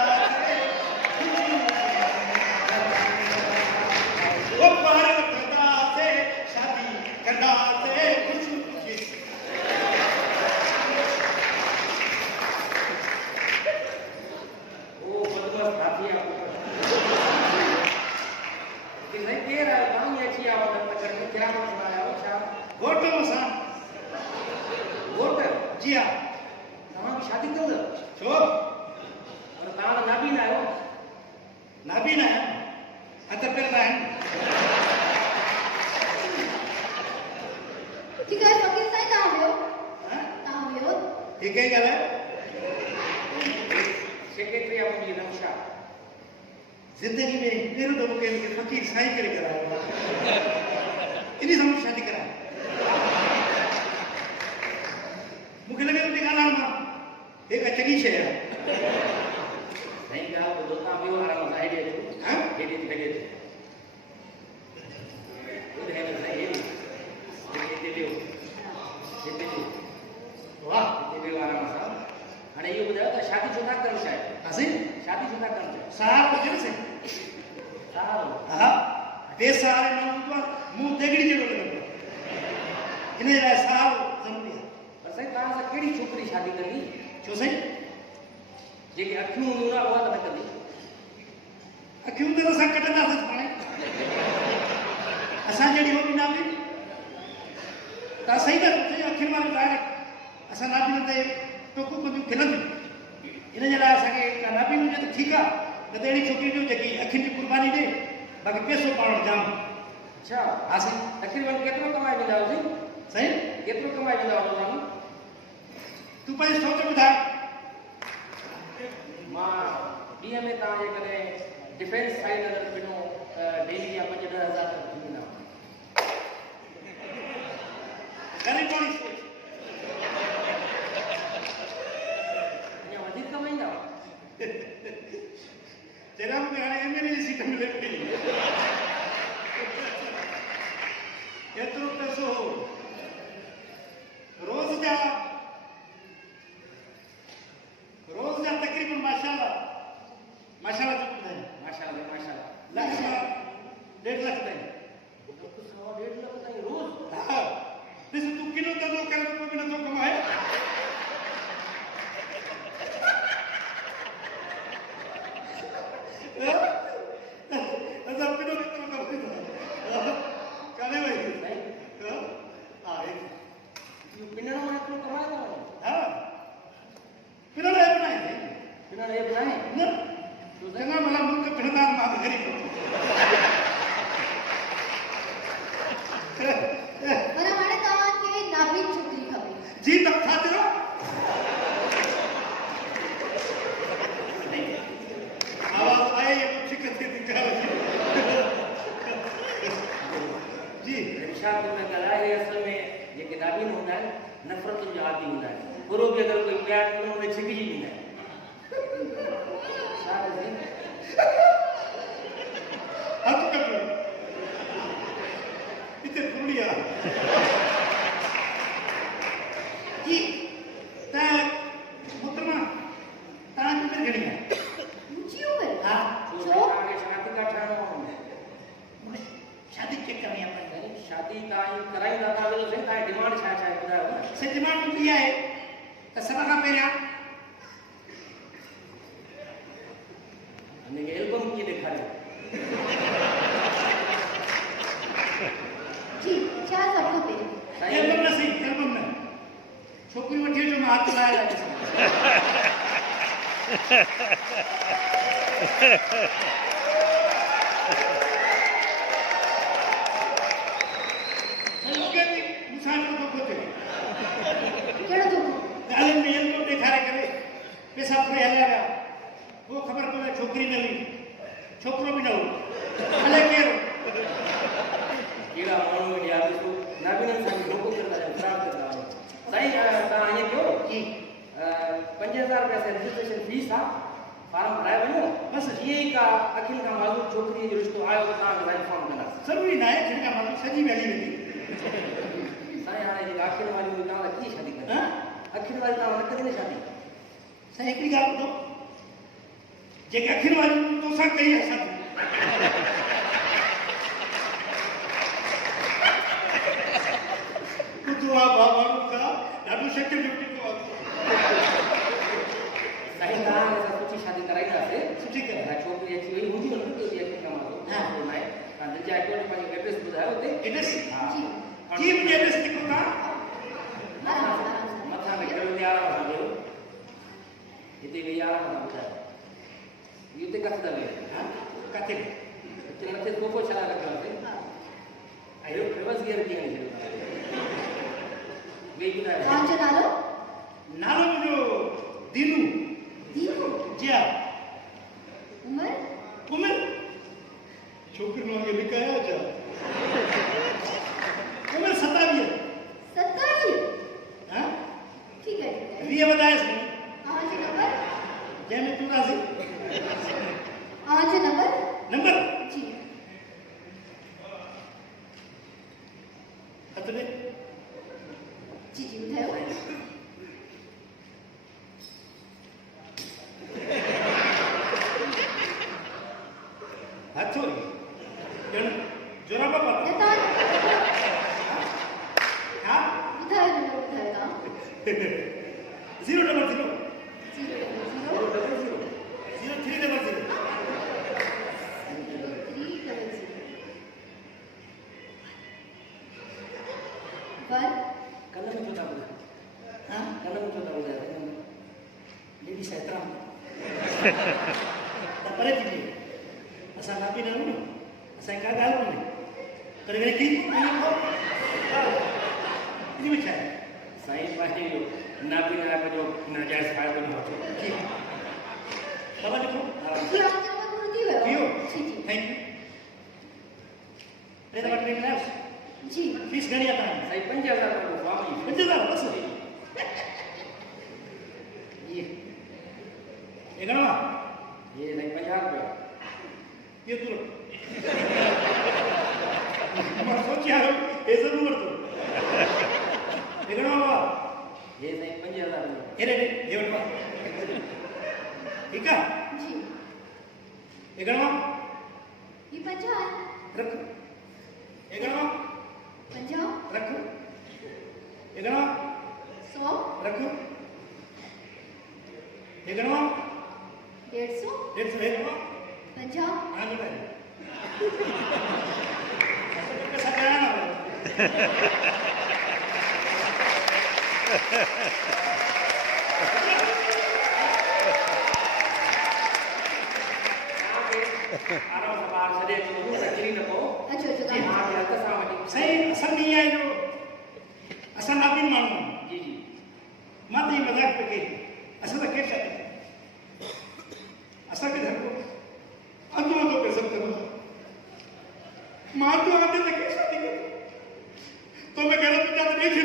वो कमर वठंदा से शादी कदा से खुश खुशी वो बदमाश साथी आपको कि नहीं दे रहा है पानी अच्छी आवाज तक करके क्या मसला है वो शाम वोटो सा वोट जी हां तमाम शादी कर दो छो और तान नाबी ना हो नाबी ना अत पेला है ठीक है फकीर साईं कहां हो हां कहां हो ठीक है करे सेक्रेटरी ऑफ दी रक्षा जिंदगी में तेरे दो के फकीर साईं करे कराया इन्हीं समझ शादी कराया मुझे लगे तो गाना में एक चंगी शे है नहीं क्या वो दोता भी हो आराम से आइडिया हां हेडी हेडी वो है ना सही हेडी हेडी वाह हेडी आराम से अरे ये बुझा तो शादी शुदा कर शायद हसी शादी शुदा कर सार हो जन से सारो हां बेसारे मां तो मुंह देगड़ी जेड़ो लगो इने रा सार जरूरी है पर सही कहां से केड़ी छोकरी शादी करनी छो सही जेके अखियूं नूरा हुआ त करनी अखियूं ते असां कढंदासीं पाणे असां जहिड़ी हो बि ना मिली ता सही था अखिल वारो ज़ाहिर असां नाबी ते टोकू को खिलंदी इन जे लाइ असांखे नाबी हुजे त ठीकु आहे न त अहिड़ी छोकिरी जो जेकी अखियुनि जी कुर्बानी ॾे बाक़ी पैसो पाण जाम अच्छा हा साईं तक़रीबन केतिरो कमाए वेंदा हुआ सही केतिरो कमाए वेंदा हुआ तव्हां तूं पंहिंजी सोच ॿुधाए मां ॾींहं में तव्हांजे कॾहिं डिफेंस साइड अगरि ॾिनो डेली या 5-10 हज़ार थी वेंदा घणी पाणी सोच अञा वधीक कमाईंदा जरा मूंखे हाणे एमएलए जी सीट मिले पई एतिरो पैसो रोज़ जा तक़रीबन माशाल्लाह जो ॿुधाए माशाल्लाह लख खां 1.5 लाख ताईं सवा 1.5 लाख ताईं रोज़ हा ॾिस तूं किलो धंधो करे तो बि नथो कमाए असां पिनो केतिरो कमाईंदा काने भाई हा इहो पिनण में एतिरो कमाईंदा हा पिनो लाइ बनाए पिनण हे बि नाहे न चङा भला मुल्क पिणंदा मां बि ग़रीब माना हाणे तव्हांखे नाबीन छोकिरी खपे जी तव्हां छा चयो आवाज़ आई ठीक थी जी इरशाद में ॻाल्हाए असल में जेके नाबीन हूंदा आहिनि नफ़रतुनि जा आदी हूंदा आहिनि गुरू बि अगरि कोई प्यार करणो उन छिकिजी वेंदा आहिनि छा हथ कटो हिते फुरड़ी आहे जी त मुतमा तव्हांजी उमिरि घणी आहे ऊंची उमिरि हा छो आगे शादी का ठहणो मूंखे शादी चेक करणी आहे पंहिंजी शादी तव्हां कराईंदा तव्हां जो तव्हांजी डिमांड छा छा आहे ॿुधायो न से डिमांड मुंहिंजी आहे त सभ खां पहिरियां हिनखे एल्बम कीअं ॾेखारियो जी छा सभु खपे एल्बम न सही एल्बम न छोकिरी वठी अचो मां हथ लाहे ॾिसां मूंखे बि मूंसां जो थो थिए कहिड़ो दुख ॻाल्हियुनि में एल्बम ॾेखारे करे पैसा पूरे हलिया विया पोइ ख़बर पवे छोकिरी न हुई छोकिरो बि न हो भले केरु कहिड़ा माण्हू आहिनि यार ॾिसो नाबीननि सां धोखो कंदा आहिनि ख़राबु कंदा आहिनि साईं तव्हां ईअं कयो जी 5000 रुपया रजिस्ट्रेशन फीस आहे फार्म भराए वञो बसि जीअं ई का अखियुनि खां मालूम छोकिरीअ जो रिश्तो आयो त तव्हांखे लाइन फॉर्म कंदासीं ज़रूरी न आहे जिनका मालूम सॼी वैली वेंदी साईं हाणे जेका अखियुनि वारियूं हुयूं तव्हां कीअं शादी कंदा हा अखियुनि वारी तव्हां न कंदी न शादी साईं हिकिड़ी ॻाल्हि ॿुधो जेके अखियुनि वारियूं तोसां कई आहे शादी ॿुधो आहे बाबा का ॾाढो शक्य ड्यूटी को साईं तव्हांखे असां सुठी शादी कराईंदासीं सुठी करे ऐं छोकिरी अची वई हूंदी न अखियुनि खां मालूम हा। तव्हां दिलि जा हिकु पंहिंजो एड्रेस ॿुधायो हुते एड्रेस हा जी जी मुंहिंजी एड्रेस लिखो तव्हां आराम सां मथां में कहिड़ो आराम सां कयो हिते वेही आराम सां ॿुधायो इहो हुते किथे था वेही हा किथे हिते मथे सोफ़ो छा रखियो हुते ऐं रिवर्स गियर कीअं छॾियो वेही ॿुधायो तव्हांजो नालो नालो मुंहिंजो दीनू दीनू जी हा उमिरि उमिरि छोकिरियुनि वांगुरु लिकाया छा उमिरि 27 27 हा ठीक है 20 वधाएसि तव्हांजो नंबर जंहिंमें तूं राज़ी तव्हांजो नंबर नंबर जी हथ ॾे जी जी ॿुधायो हथो ॼण जोराबा न पाता तव्हां हा ॿुधायो नंबर ॿुधायो तव्हां 000 000 0300 300 1 कल में चोता बोला हाँ कल में चोता बोला लेडीज एतराम पर थी असां ना भी न आहियूं असां का ॻाल्हि कोन्हे पर वरी की इन में छा आहे साईं पासे जो ना भी ना जो नाजायज़ फ़ाइदो न वठो जी बाबा लिखो जी आपका पूरा थी थियो वियो जी जी थैंक यू अरे तव्हां ट्रेन लाइ जी फीस घणी आहे तव्हांजी साईं 5000 रुपया फॉर्म जी 5000 बस ये घणो आहे ये साईं 50 रुपया ये दूर मां सोचिया हे ज़रूर वठो ये घणो आहे ये साईं 5000 रुपया हेरे हे वठो ठीकु आहे जी ये घणो आहे ये 50 है रख ये घणो आहे 50 रख ये घणो आहे 100 रख ये घणो आहे 150 150 हे घणो आहे 50 हाँ बेटा कैसा क्या ना आराम सां ॿार छॾे अचो तकलीफ़ न पओ अच्छा अच्छा जी मां खे हथ सां वठी सही असल में ये है जो असल ना भी मानू जी जी मत ही मजाक पे के असल तो कैसा असल के धर को अंदो अंदो कर सकते हो मां तो आते तो कैसा दिखे तो मैं कह रहा तुम जाते नहीं थे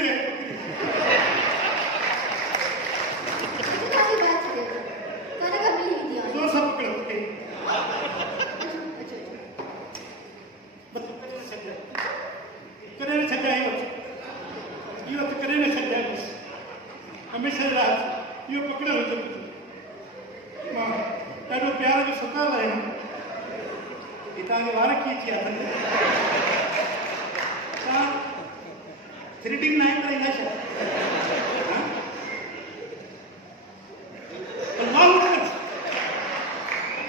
कितनी बात है खाना का मिली दिया जो सब पकड़ के अच्छा करे न सजाए इहो त करे न सजाए हमेशह रात इहो पकड़े हुजे मां ॾाढो प्यार जो सुकाल आहे ही तव्हांखे वार कीअं थी आहे तव्हां थ्रेडिंग न आहे त न छा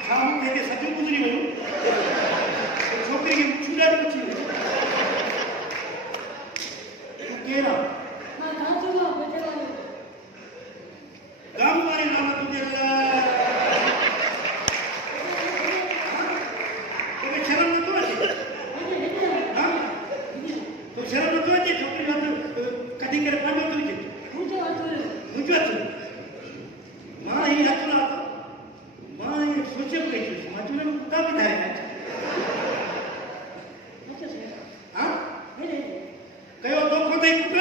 छा मूंखे सॼियूं गुज़री वियूं छोकिरी खे छुॾाए अची वई केरु आहे मां कांचो मां बचे वालो गाम वारी नाला तुंहिंजे लाइ तोखे शर्म नथो अचे हा तो शर्म नथो अचे छोकिरी हथ कढी करे पंहिंजो थो विझे मुंहिंजो हथ मुंहिंजो हथ मां ही हथ लाथो मां ही सोचे पई मां चयो कुता ॿुधाए हा कयो दोखो अथई पुट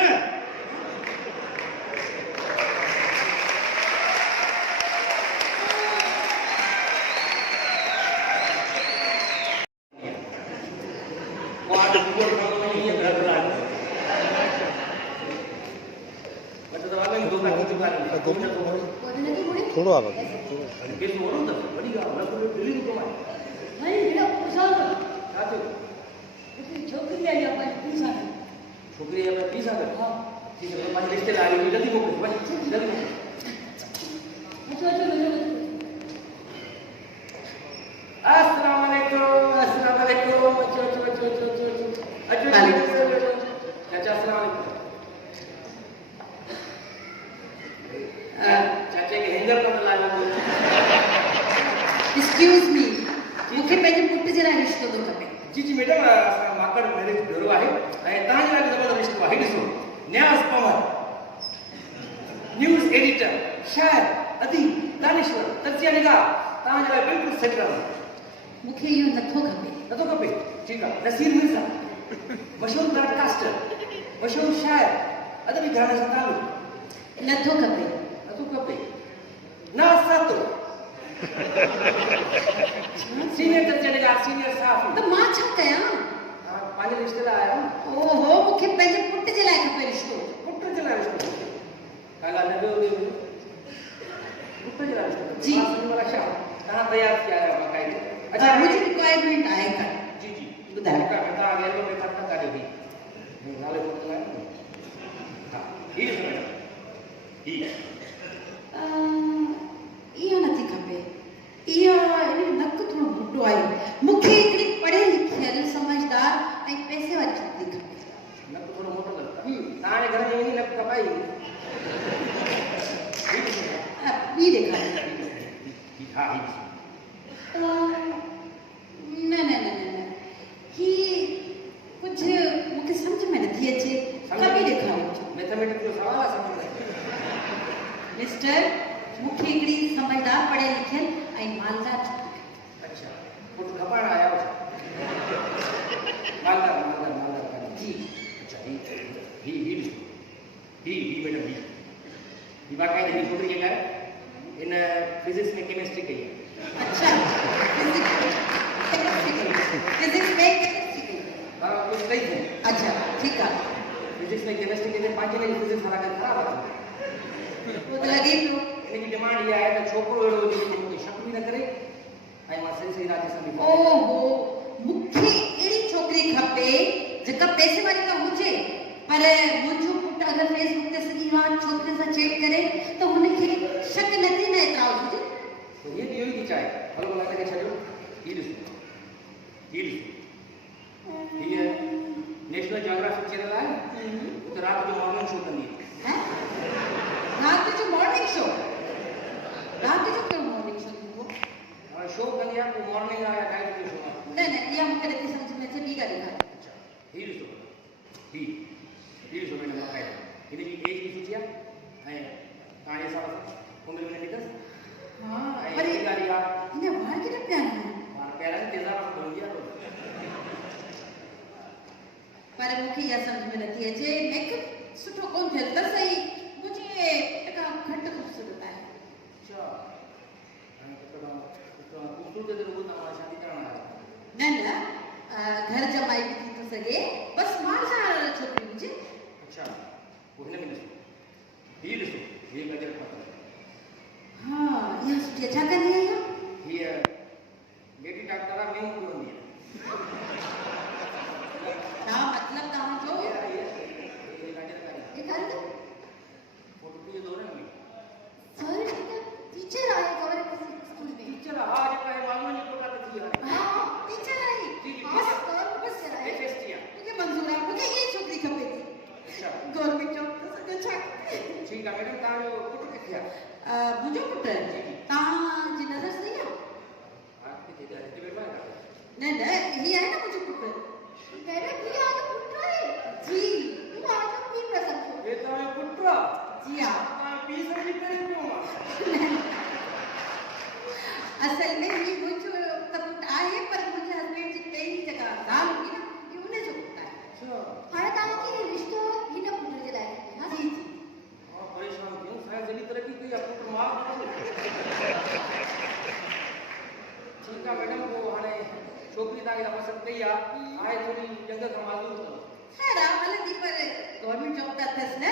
वाट बुर मां ये घर रा मतलब वाले दो का कुछ बात नहीं बोलने की मुड़े थोड़ा आवाज के तो वरो तो बड़ी गा ना कोई दिल्ली को मार नहीं बेटा उसाल का तो इतनी छोकरी आई अपन पीसा छोकरी है 20 साल हां ठीक है पांच रिश्ते ला रही जल्दी को बस जल्दी अच्छा अच्छा अस्सलाम वालेकुम अच्छा चाचा अस्सलाम वालेकुम चाचा के हैंगर पर लाना एक्सक्यूज मी मूंखे पंहिंजे पुट जे लाइ रिश्तो थो खपे जी जी मैडम असां माकड़ मैरिज ब्यूरो आहे ऐं तव्हांजे लाइ ज़बरदस्त रिश्तो आहे ॾिसो न्याज़ पवन न्यूज़ एडिटर शायर अदीब दानिश्वर तजिया निगाह तव्हांजे लाइ बिल्कुलु सही रहंदो मूंखे इहो नथो खपे नथो खपे ठीकु आहे नसीर मिर्ज़ा मशहूर ब्रॉडकास्टर मशहूर शायर अदबी घराणे सां तालुक़ नथो खपे नथो खपे ना सातो सीनियर तजिया निगाह सीनियर साफ़ त मां छा कयां पंहिंजे रिश्ते लाइ आया आहियो ओहो मूंखे पंहिंजे पुट जे लाइ खपे रिश्तो पुट जे लाइ रिश्तो का ॻाल्हि न ॿियो पुट जे लाइ रिश्तो जी। वाला शाह तव्हां तयार थी आया आहियो बाक़ाइदे अच्छा मुंहिंजी रिक्वायरमेंट आहे कान जी जी ॿुधायो तव्हां अॻे में खत काढियो थी नाले पुट लाइ हा हीअ ॾिसो हीअ इहो नथी खपे इहो इन नक थोरो बुढो आहे मूंखे हिकिड़ी पढ़ियल लिखियल समझदार ऐं पैसे वारी छोकिरी खपे नक थोरो मोटो लॻंदो तव्हांजे घर में वञी नक कपाई ॿी ॾेखारियो। हा ही न न न न न ही कुछ मूंखे सम्झ में नथी अचे कभी ॾेखारियो। मैथमेटिक्स जो सवाल आहे समझ में मिस्टर मूंखे हिकिड़ी समझदार पढ़ियल लिखियल ऐं मालदार छोकिरी अच्छा पुट खपाइण आया हो मालदार मालदार मालदार जी अच्छा ही मैडम ही बाक़ाइदा ही छोकिरी जेका आहे इन फिजिक्स में केमिस्ट्री कई आहे अच्छा फिजिक्स में केमिस्ट्री कई पर कुछ कई थी अच्छा ठीकु आहे फिजिक्स में केमिस्ट्री के पंहिंजे में फिजिक्स वारा खे ख़राब आहे पोइ त लॻे पियो इनकी डिमांड इहा आहे त छोकिरो अहिड़ो हुजे जो कोई शक बि न करे ऐं मां सही राजी सां बि ओहो मूंखे अहिड़ी छोकिरी खपे जेका पैसे वारी त हुजे पर मुंहिंजो पुटु अगरि फेसबुक ते सॼी राति छोकिरे सां चैट करे त हुनखे शक न थी न एतिराउ हुजे तो ये भी यही थी चाहे हलो बोला के छड़ो ही ॾिसो ये नेशनल ज्योग्राफिक चैनल आहे उते रात जो मॉर्निंग शो कंदी हैं रात जो मॉर्निंग शो रात जो कहिड़ो मॉर्निंग शो थींदो आहे शो कंदी आहे को मॉर्निंग आहे नाइट जो शो आहे न न इहा मूंखे नथी सम्झ में अचे ॿी ॻाल्हि ॾेखारियो अच्छा ही ॾिसो मैडम आहे हिन जी एज बि सुठी आहे ऐं तव्हांजे हिसाब सां उमिरि में निकस हा ऐं पर ॿी ॻाल्हि इहा हिन वार केॾा प्यारा आहिनि मां पहिरां तेज़ाब सां धोईंदी आहे पर मूंखे इहा सम्झ में नथी अचे मेकअप सुठो कोन थियल त सही मुंहिंजे पुट खां घटि ख़ूबसूरत आहे अच्छा ऐं ख़ूबसूरत ते रुॻो तव्हां शादी करणु आया न न घर जमाई बि थी थो सघे बसि मालदार छोकिरी हुजे अच्छा वो हिन में ॾिसो ये गजर पता हा इहा सुठी छा कंदी आहे इहा हीअ लेडी डॉक्टर आहे मेन कोन हूंदी आहे छा मतिलबु तव्हांजो ये गजर कारी ॾेखारियो त फोटो तुझे दो में सर टीचर आहे गवर्नमेंट स्कूल में टीचर हा जेका है मालूम नहीं कोटा थी आहे हाँ टीचर आहे जी, जी, हाँ टीचर। सर टीचर आहे एफएसटी आहे मूंखे मंज़ूर आहे मूंखे इहा छोकिरी खपे थी अच्छा गवर्नमेंट जॉब त सॼो छा ठीक आहे मैडम तव्हांजो पुट किथे आहे मुंहिंजो पुटु तव्हांजी नज़र सही आहे हा किथे आहे हिते वेठो आहे न न ही आहे न मुंहिंजो पुटु मैडम ये आज पुट आहे जी तुम आज की प्रसंग हो ये तव्हांजो पुट आहे जी हा तव्हां पीउ समझी पहिरियों पियो मां असल में ही मुंहिंजो त पुटु आहे पर मुंहिंजे हस्बैंड जी पहिरीं जेका ज़ाल हुई न इहो उनजो पुटु आहे अच्छा हाणे तव्हांखे रिश्तो हिन पुट जे लाइ खपे हा जी जी मां परेशान थियो साइंस एॾी तरक़ी कई आहे पुट मां ठीक आहे मैडम वो हाणे छोकिरी तव्हांखे लाइ पसंदि कई आहे थोड़ी जंग खां माज़ूर अथव ख़ैर आहे हलंदी पर गवर्नमेंट जॉब त अथसि न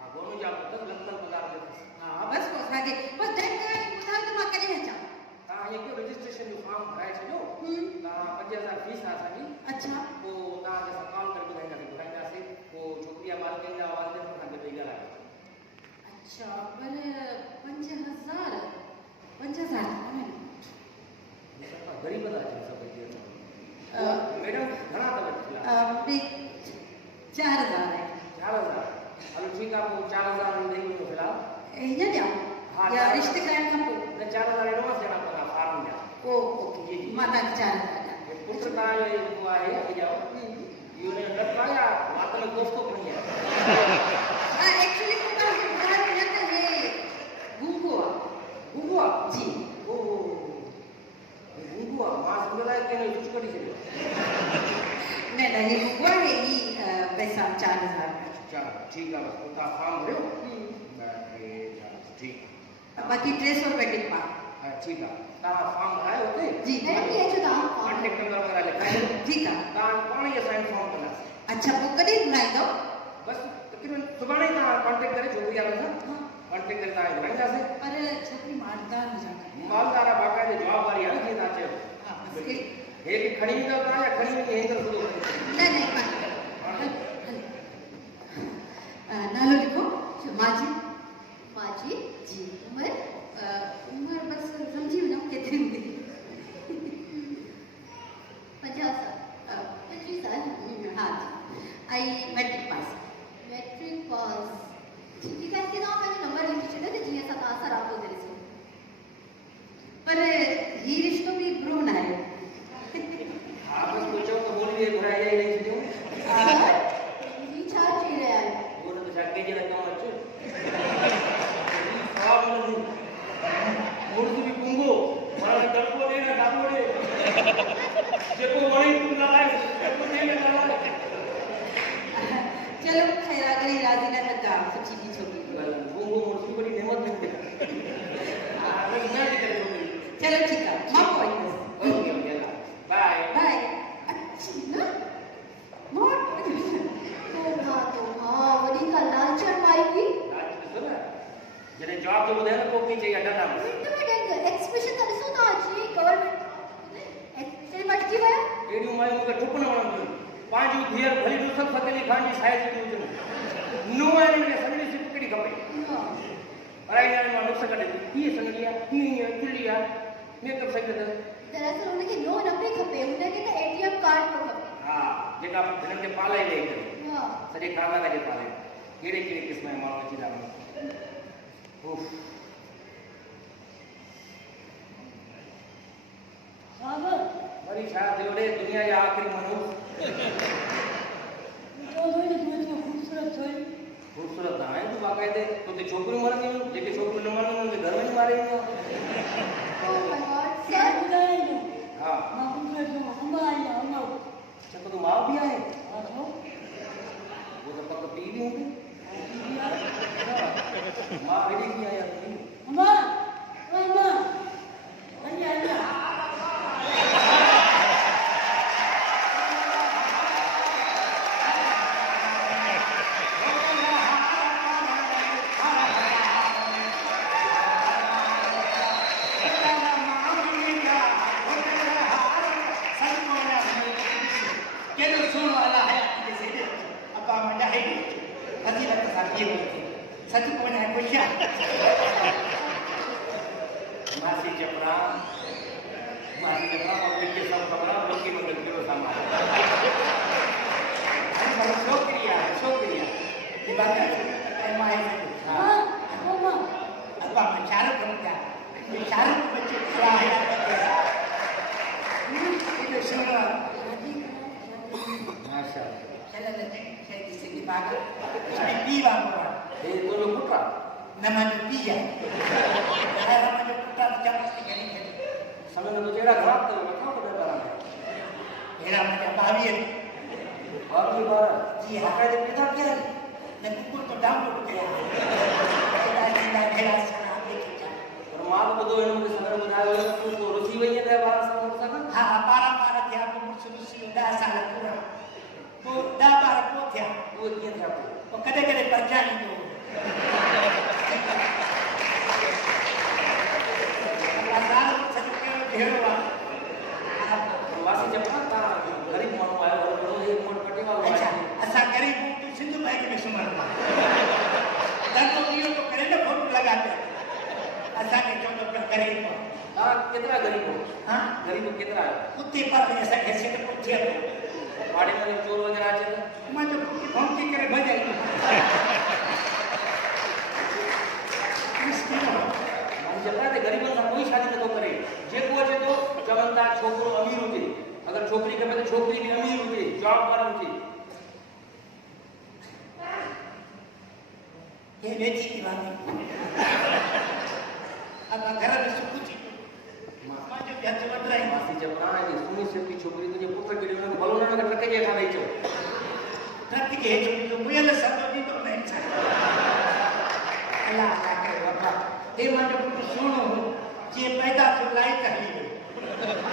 हा गवर्नमेंट जॉब अथसि लखनि पगार ते अथसि हा बसि पोइ असांखे बसि ॾेढ कलाक ॿुधायो त मां कॾहिं अचां तव्हां हीअं कयो रजिस्ट्रेशन जो फॉर्म भराए छॾियो तव्हां 5000 फीस आहे असांजी अच्छा पोइ तव्हांखे असां कॉल करे ॿुधाईंदासीं पोइ छोकिरी जा मालिकनि जा वालदेन सां गॾु वेही ॻाल्हायो अच्छा पर 5000 ग़रीब था अचनि सभु मैडम घणा अथव फिलहाल 4000 आहे 4000 हलो ठीकु आहे पोइ 4000 ॾेई वञो फिलहाल हीअं ॾियां हा, या चार। रिश्ते करण खां पोइ न 4000 एडवांस ॾियणा पवंदा फार्म जा ओके जी, जी। मां तव्हांखे 4000 ॾियां हे पुट तव्हांजो जेको आहे अॻियां इहो हुन जो डक आहे या वात में कोफ़्तो खणी आहे एक्चुअली मूं तव्हांखे ॿुधायो न त हे गूंगो आहे गूंगो आहे जी ओ गूंगो आहे मां सम्झो आहे कि कुझु कढी छॾियो न न हे गूंगो आहे ही पैसा 4000 चलो ठीकु आहे बसि पोइ तव्हां फॉर्म भरियो ठीकु बाक़ी 300 रुपए टिप आहे हा ठीकु आहे तव्हां फॉर्म भरायो हुते जी मैडम ये जो नाम कॉन्टेक्ट नंबर वग़ैरह लिखायो ठीकु आहे तव्हां पाण ई असांजो फॉर्म कंदासीं अच्छा पोइ कॾहिं घुराईंदव बसि तक़रीबन सुभाणे ई तव्हां कॉन्टेक्ट करे छोकिरी वारनि सां कॉन्टेक्ट करे तव्हांखे घुराईंदासीं पर छोकिरी मालदार हुजणु मालदार आहे बाक़ाइदे जवाब वारी आहे न जीअं तव्हां चयो हा बसि हेठि खणी ईंदव तव्हां या खणी वञी हेठि सॼो न न नालो लिखो माजी माजी जी उम्र उम्र बस समझी वञो केतिरी हूंदी 50 साल 25 साल हा जी ऐं मैट्रिक पास मैट्रिक ठीक है इसके नाम पे नंबर लिखी छॾे त जीअं असां तव्हां सां राब्तो करे सघूं पर ही रिश्तो भी प्रो न आहे हाँ बस पूछो तो बोली ये बुरा ये नहीं सुनियो ही छा चई रहिया आहियो वो तो जाके जे रकम अचे साहब नहीं मुर्द भी कुंगो मारा डरको दे ना दादो दे जेको वणी तू ना लाए जेको नहीं ना लाए चलो खैर अगर ही राजी न था सुठी की छोकरी कुंगो मुर्द बड़ी नेमत नहीं अरे ना दे छोकरी चलो ठीक है मां कोई ओके ओके बाय बाय अच्छी ना मोर तो हाँ वॾी का लालचन माई हुई जने जॉब तो ॿुधाए न पोइ कीअं चई अड्डा नाम एक्सप्रेशन त ॾिसो था जी गवर्नमेंट तेरे मटकी विया एड़ियूं मायूं मूंखे ठुप न वणंदियूं पंहिंजूं धीअर भली ॾुसक फतेली खान जी साइज़ जी हुजनि नूंहं आहिनि हिनखे सॼी सिप कहिड़ी खपे पढ़ाई ॼाणे मां नुस्ख़ कढे हीअ संगली आहे हीअं चुल्ली आहे मेकअप सही अथसि दरअसल उनखे नो न पे खपे उनखे त एटीएम कार्ड थो खपे हा जेका हिननि खे पाले ॾेई करे हा सॼे खानदान खे पाले कहिड़े कहिड़े क़िस्म जा माण्हू अची था वञनि साहब वरी छा थियो रे दुनिया जा आख़िरी माण्हू तो तो इतनी खूबसूरत थोड़ी खूबसूरत आहे तूं बाक़ाइदे तोते छोकिरियूं मरंदियूं जेके छोकिरियूं न मरंदियूं उनखे घर में ई मारे ईंदियूं oh my god sir sir बुधाए जो हा मां खूबसूरत जो अम्मा आई अम्मा अच्छा तो मां बि आहे हां तो वो तो पक पी भी हूंदी मां हेॾी कीअं आहियां तूं अम्मा अम्मा आई आई सच कोन है कोई क्या मासी चपरा और के सब कपड़ा बल्कि मतलब किलो सामान अरे छोकरिया छोकरिया ये बात है माय हां अम्मा अब्बा मैं चार करूं क्या ये चार बच्चे क्या है ये सुनो माशाल्लाह चल चल किसी की बात है पीवा मोरा ये तो लोग पुट्रा नमन पिया है नमन पुट्रा जबरदस्ती करी समय में तो जेड़ा खराब तो बताओ तो बता मेरा मजा भाभी है और भी बार जी हाँ का पिता क्या है मैं कुकुर तो डाउनलोड किया जिंदा मेरा सारा देखा और मां को तो इन्होंने सदर बुझायो तो रुचि वही है बार सब हाँ बारा बारा थे आप मुझसे 10 साल पूरा तो 10 बार को थे वो किए थे आपको वो कदे कदे पंचाली तो साल सच के ढेरवा वासी जब था गरीब मानो आयो और वो एक मोट पट्टी वाला अच्छा असा गरीब तो सिंधु बैंक में सुमर दर तो दियो तो करे ना फोटो लगाते असा के जो तो गरीब हां कितना गरीब हो हां गरीब कितना है कुत्ते पर ऐसा कैसे तो पूछे गाड़ी में चोर वगैरह आचे मैं तो भौंकी करे भजाई जब गरीबन सां कोई शादी नथो करे जेको अचे तो चवनि था छोकिरो अमीर हुजे अगर छोकिरी खपे तो छोकिरी भी अमीर हुजे जॉब वारा हुजे ये बेची की बात अब घर में सुख थी मां जो हथ वठ रही मासी जब ना है सुनी सेठी छोकिरी तुझे पुत्र के लिए भलो ना ट्रक के हेठा ॾेई चो ट्रक के हेठो जो मुयल सब दी तो नहीं अल्लाह अल्लाह करे बाबा हे मां जो पुत्र सोनो जे पैदा थियो लाइट हली वई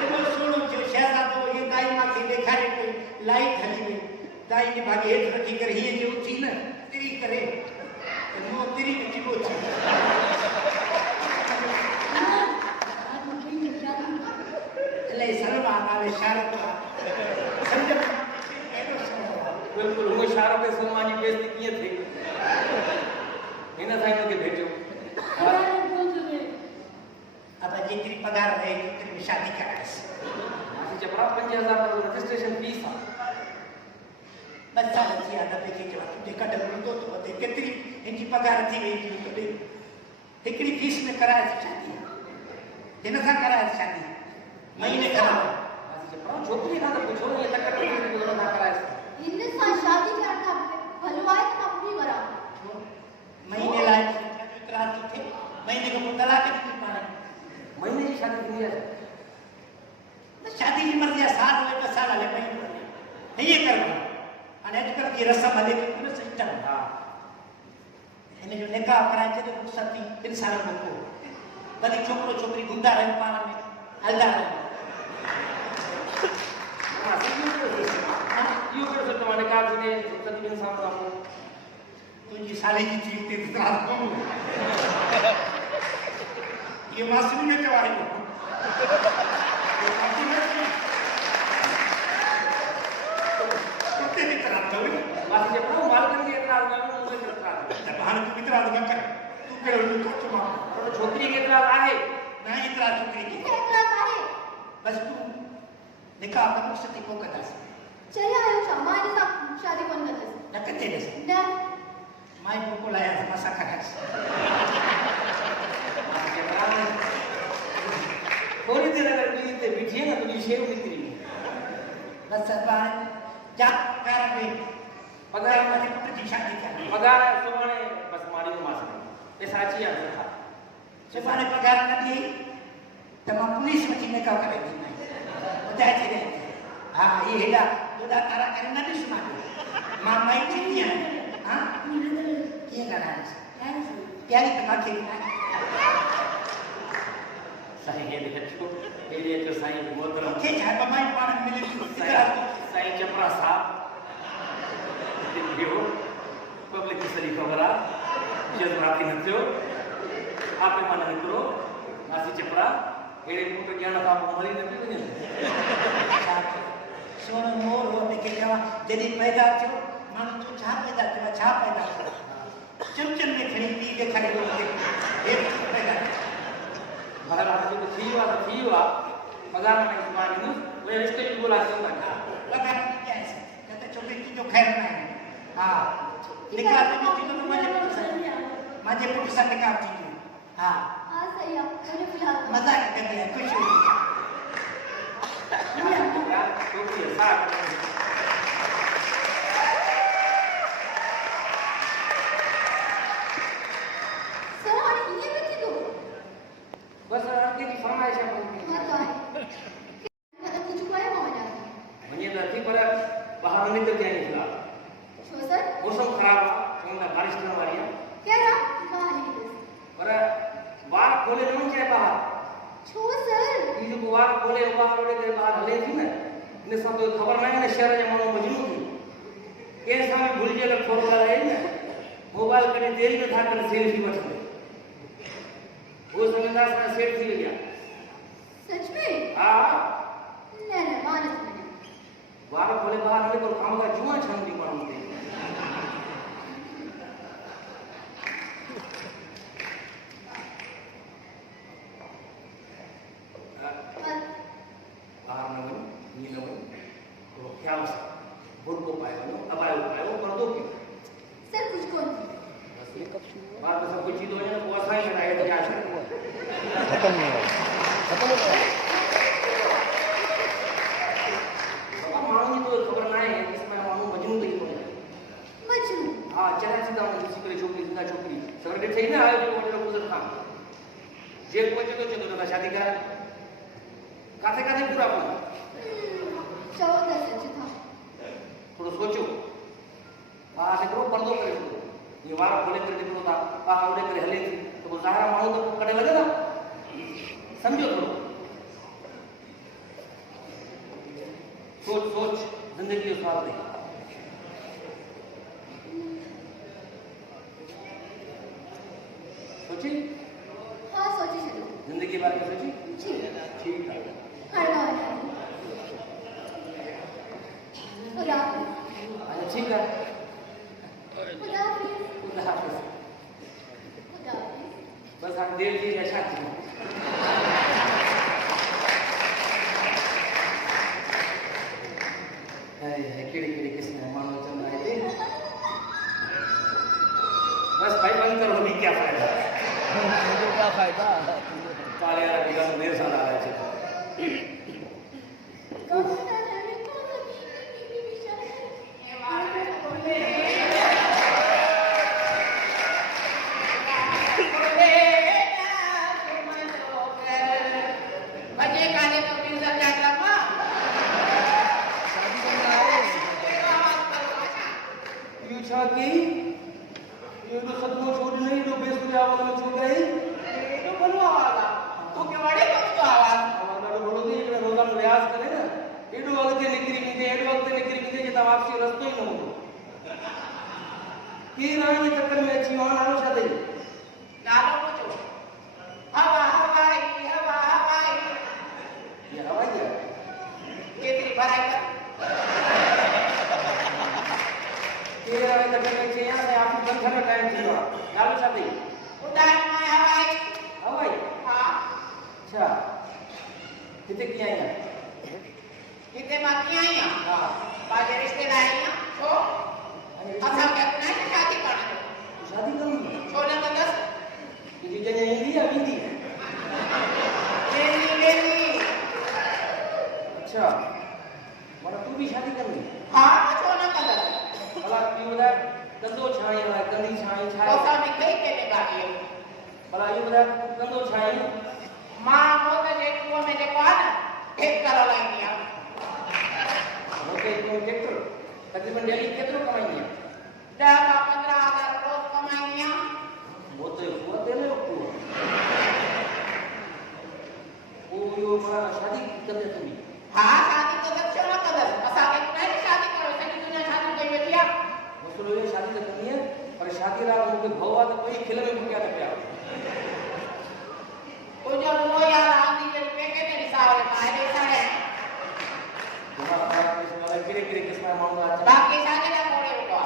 एॾो सोनो जो शहजादो ये दाई मां खे ॾेखारे पई लाइट हली वई दाई ने भागे हेठि रखी करे हीअ जो उथी न तिरी करे मुंहुं तिरी में चिबो थी अलाए शर्मा नाले शाहरुख समझ बिल्कुल वो शाहरुख के सलमान जी बेइज्जती कीअं थी हिन सां हिनखे भेटियो अब जितनी पगार रहे उतनी में शादी कराएस मासी जबरा 5000 रजिस्ट्रेशन फीस आहे बस साल थी आदा पे के जवाब तुझे कदम तो ते केतरी इनकी पगार थी वही थी तो दे हिकड़ी फीस में कराए शादी जिन सा कराए शादी महीने करा छोकरी खां त पुछो ये तक ना कराए इन सां शादी करना भलो आहे त मां पूरी करा महीने लाए इतराज थी थे महीने को तलाक दी माने महीने की शादी थी है तो शादी की मर्जी साल हुए तो साल हले पई नहीं ये करबो अने अजकल की रस्म हले की पूरे सिस्टम हां इन जो निकाह कराए छे तो रुखसती इंसान को बड़ी छोकरो छोकरी गुंडा रहे पाण में हलदा रहे हां यो कर सकते माने का ने सदी में सामने आपको तुझी साले की चीज ते इतराज को ये मासूम ने चवाई को ते इतराज तो मासी जे परो मालकन के इतराज में मुझे इतराज भान तू इतराज न कर तू केड़ो तो चुमा तो छोकरी के इतराज आहे ना इतराज छोकरी की इतराज आहे बस तू निकाह का रुखसती को कदास चले आयो छा मां इन सां शादी कोन कंदसि न कते दे न माई को लाया मसा खरास थोड़ी देर अगर बीच से बिठिए ना तो ये शेव निकली बस बाय जा कर दे पगार मने पुत्र की शादी कर पगार सुमाने बस मारी को मास ये साची है था सुमाने पगार न दी तमा पुलिस में चिन्ह का करेगी नहीं बताए थे हां ये हेडा दोदा तारा करे न दी सुना मां माई चिन्ह है हां ये करा प्यारी तमाके सही है देखो मेरे तो सही मोहतरम के है माई पान मिले सही चपरा साहब देखियो पब्लिक की सही खबर आ जजराती नथियो आपे मन निकरो नासी चपरा एड़े मुट ज्ञान का मरी न पियो सोनो मोर हो के जवा जदी पैदा थियो मानो तो छा पैदा चमचन में खड़ी पी के खड़ी हो के ये पैदा महाराज जो थी हुआ पगार में इस्तेमाल नहीं वो रिश्ते की बोला से होगा पगार क्या है कहते छोटे की जो खैर में है हां निकाल में जो तो माजे पुट सा निकाल थी हां हां सही है मैंने फिलहाल मजाक कर रहे हैं कुछ नहीं यार तो ये साथ बस आपके की फरमाइश है हां तो है कुछ कोई मौजा मने तो थी पर बाहर निकल के निकला छो सर मौसम खराब है बारिश होने वाली है क्या ना बाहर निकल पर बार खोले नहीं चाहे बाहर छो सर ये जो बार खोले बाहर ओडे के बाहर हले थी ना ने सब तो खबर नहीं है शहर में मानो मजनू थी के समय भूल जे लग फोन वाला है ना मोबाइल कने देरी में था कर सेल्फी बटन वो समझदार से सेट थी गया सच में हां नहीं मानस मैंने बार खोले बाहर हले पर काम का जुआ छन दी मानो दे बाहर न नी न तो ख्याल से बुर को पाए नो अब आयो कर दो कि सर कुछ कौन बस ये कब शुरू हुआ बाद में सब कुछ चीज हो जाए ना वो आसान है ये क्या है खत्म नहीं हुआ बाबा मानो तो खबर ना है इसमें मानो मजनू तो ही हो जाए मजनू हां चला सीधा किसी को छोकरी सगड़े थे ना आयो जो लोग गुजर था जेल पहुंचे तो चलो ना शादी करा काथे काथे पूरा पूरा चौदह सच था थोड़ा सोचो वहां से करो पर्दो करे ये वार खोले कर देखो था वहां उड़े कर हले थी तो वो ज़ाहिरा मानो तो कड़े लगे ना समझो थोड़ा सोच जिंदगी उस वाल दे सोची हाँ सोची चलो जिंदगी के बारे में सोची ठीक है हर बार खुदा अच्छा ठीक है खुदा खुदा हाफिज खुदा बस हम देव जी अच्छा थी है केड़ी किस्म है मानो चंद्र पाले यार टीका में देर साल आ रहा है चक्कर में अच्छी वहां नालो शादी नालो पूछो हवा हवाई हवा हवाई ये हवाई है ये तेरी भराई कर तेरे वाले चक्कर में चाहिए ना आप बंद करना टाइम चाहिए नालो शादी उदाई में हवाई हवाई हां अच्छा कितने की आई है कितने बाकी आई हैं हां बाजे रिश्तेदार आई हैं तो अच्छा क्या नहीं शादी करना शादी करूंगी सोना का 10 किसी जगह हिंदी या हिंदी लेनी अच्छा मतलब तू भी शादी करनी हां सोना का 10 भला क्यों बता कंदो छाई है कंदी छाई तो छाई सामने कई के बाकी है भला ये बता कंदो छाई मां मोटा जे को में जे पान एक करो लाइनिया ओके तो ट्रैक्टर तकरीबन डेली कितना कमाएंगे 10-15,000 रोज कमाएंगे वो तो पूरा देने को वो यो मां शादी करने तुम्ही हां शादी तो दक्षिणा कदर असा के नहीं शादी करो सही दुनिया शादी कोई बेटिया मसलो ये शादी तो करनी है पर शादी ला मुझे भौवा तो कोई खिल में मुक्या न प्या ओ जो वो यार आंधी के पेके तेरी सारे मारे सारे तुम्हारा वाला किरे किसका मामला है बाकी शादी का कोड़े उठवा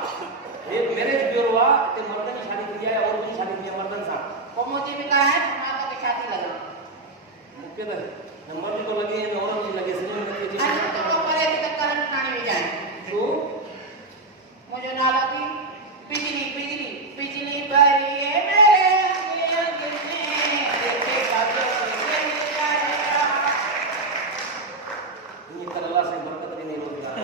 एक मैरिज ब्यूरो हुआ ते मर्दन की शादी की है और भी शादी की है मर्दन साहब को मुझे भी कहा है मां तो की शादी लगा मुख्य दर मर्द को लगे हैं औरत नहीं लगे समझ में नहीं आज तो परे तक करंट पानी में जाए तो मुझे नाला की बिजली बिजली बिजली भरी है मेरे दिल में देखे काजो ये करला से बरकत नहीं रोजगार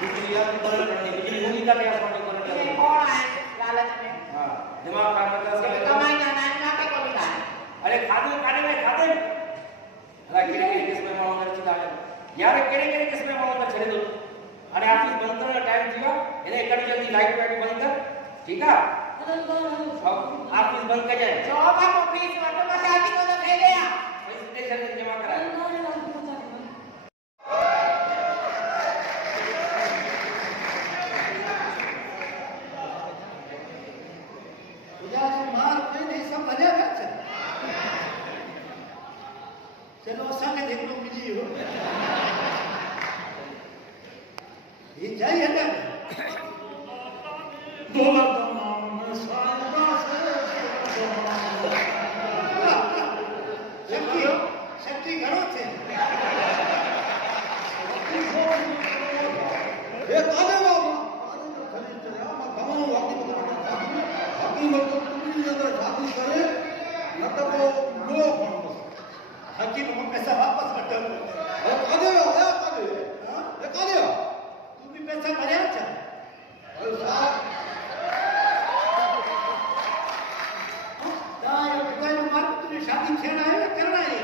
बिजली या बंद करनी बिजली होगी का क्या पानी करने ये का कौन है लालच में हां दिमाग काम करता इसके कमाई जाना है ना के को भी खाए अरे खादे अरे केड़े किस में मांगना चिता यार केड़े किस में मांगना छड़े दो अरे ऑफिस बंद करने टाइम दिया इन्हें कड़ी जल्दी लाइट वाइट बंद कर ठीक है ऑफिस बंद कर जाए जो बाप ऑफिस वाटो में शादी को तो दे गया पैसे स्टेशन में जमा कराए उजास मार पे नहीं सब बनेगा चलो संगे देख लो मिली हो ये जाइए ना दौलत नाम साहिबा से शक्ति घरों से ये काले बाबा खरीद चला मैं कमाऊं बाकी मत पूरी अगर शादी करे न तो वो लो हकीम को पैसा वापस कर दो ये काले आया काले हां ये काले तू भी पैसा भरे अच्छा अरे साहब दाई कोई मार तूने शादी छेड़ा है करना है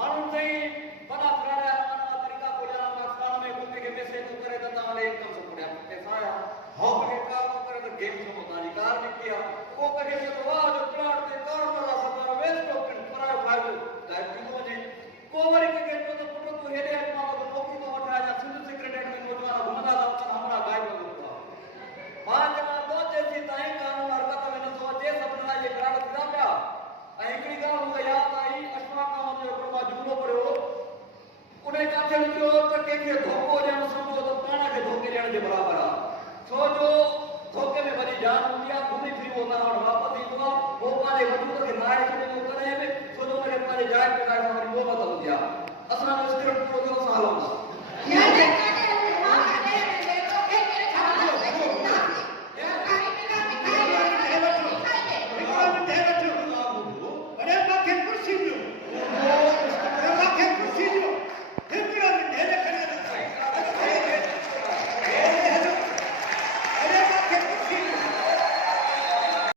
माण्हुनि चई वॾा फिराड़ा तरीक़ा को को करे तो ताने इनकम से पड़े पैसा आया हाँ के कार को करे तो गेम से बतानी कार ने किया वो कहे तो वाह जो प्लाट के कार वाला सतारा वेस्ट ऑफ कराया फायदो काय किलो जी कोवरी के गेट तो पुरो तो हेरे आत्मा को नौकरी तो उठाया जा सिंध सेक्रेटरी में नौजवान घुमदा था उतना हमारा गाय में होता पांच ना दो जैसी ताई कानून हरकत में न सोचे सपना ये करार दिया क्या एकड़ी गाल मुझे याद आई अशफाक अहमद जो प्रमा जुमलो पढ़ो उन्हें काथे लिखियो तो के धोखो ॾियणु समझो तो पाण खे धोखे ॾियण जे बराबर आहे छो जो धोखे में वरी जान हूंदी आहे घुमी फिरी उहो तव्हां वटि वापसि ईंदो आहे उहो पंहिंजे वजूद खे नाहे छॾींदो कॾहिं बि छो जो हुनखे पंहिंजे जाइ ते सां वरी मोहबत हूंदी आहे असां जो स्क्रिप्ट पूरो कयो असां हलूं था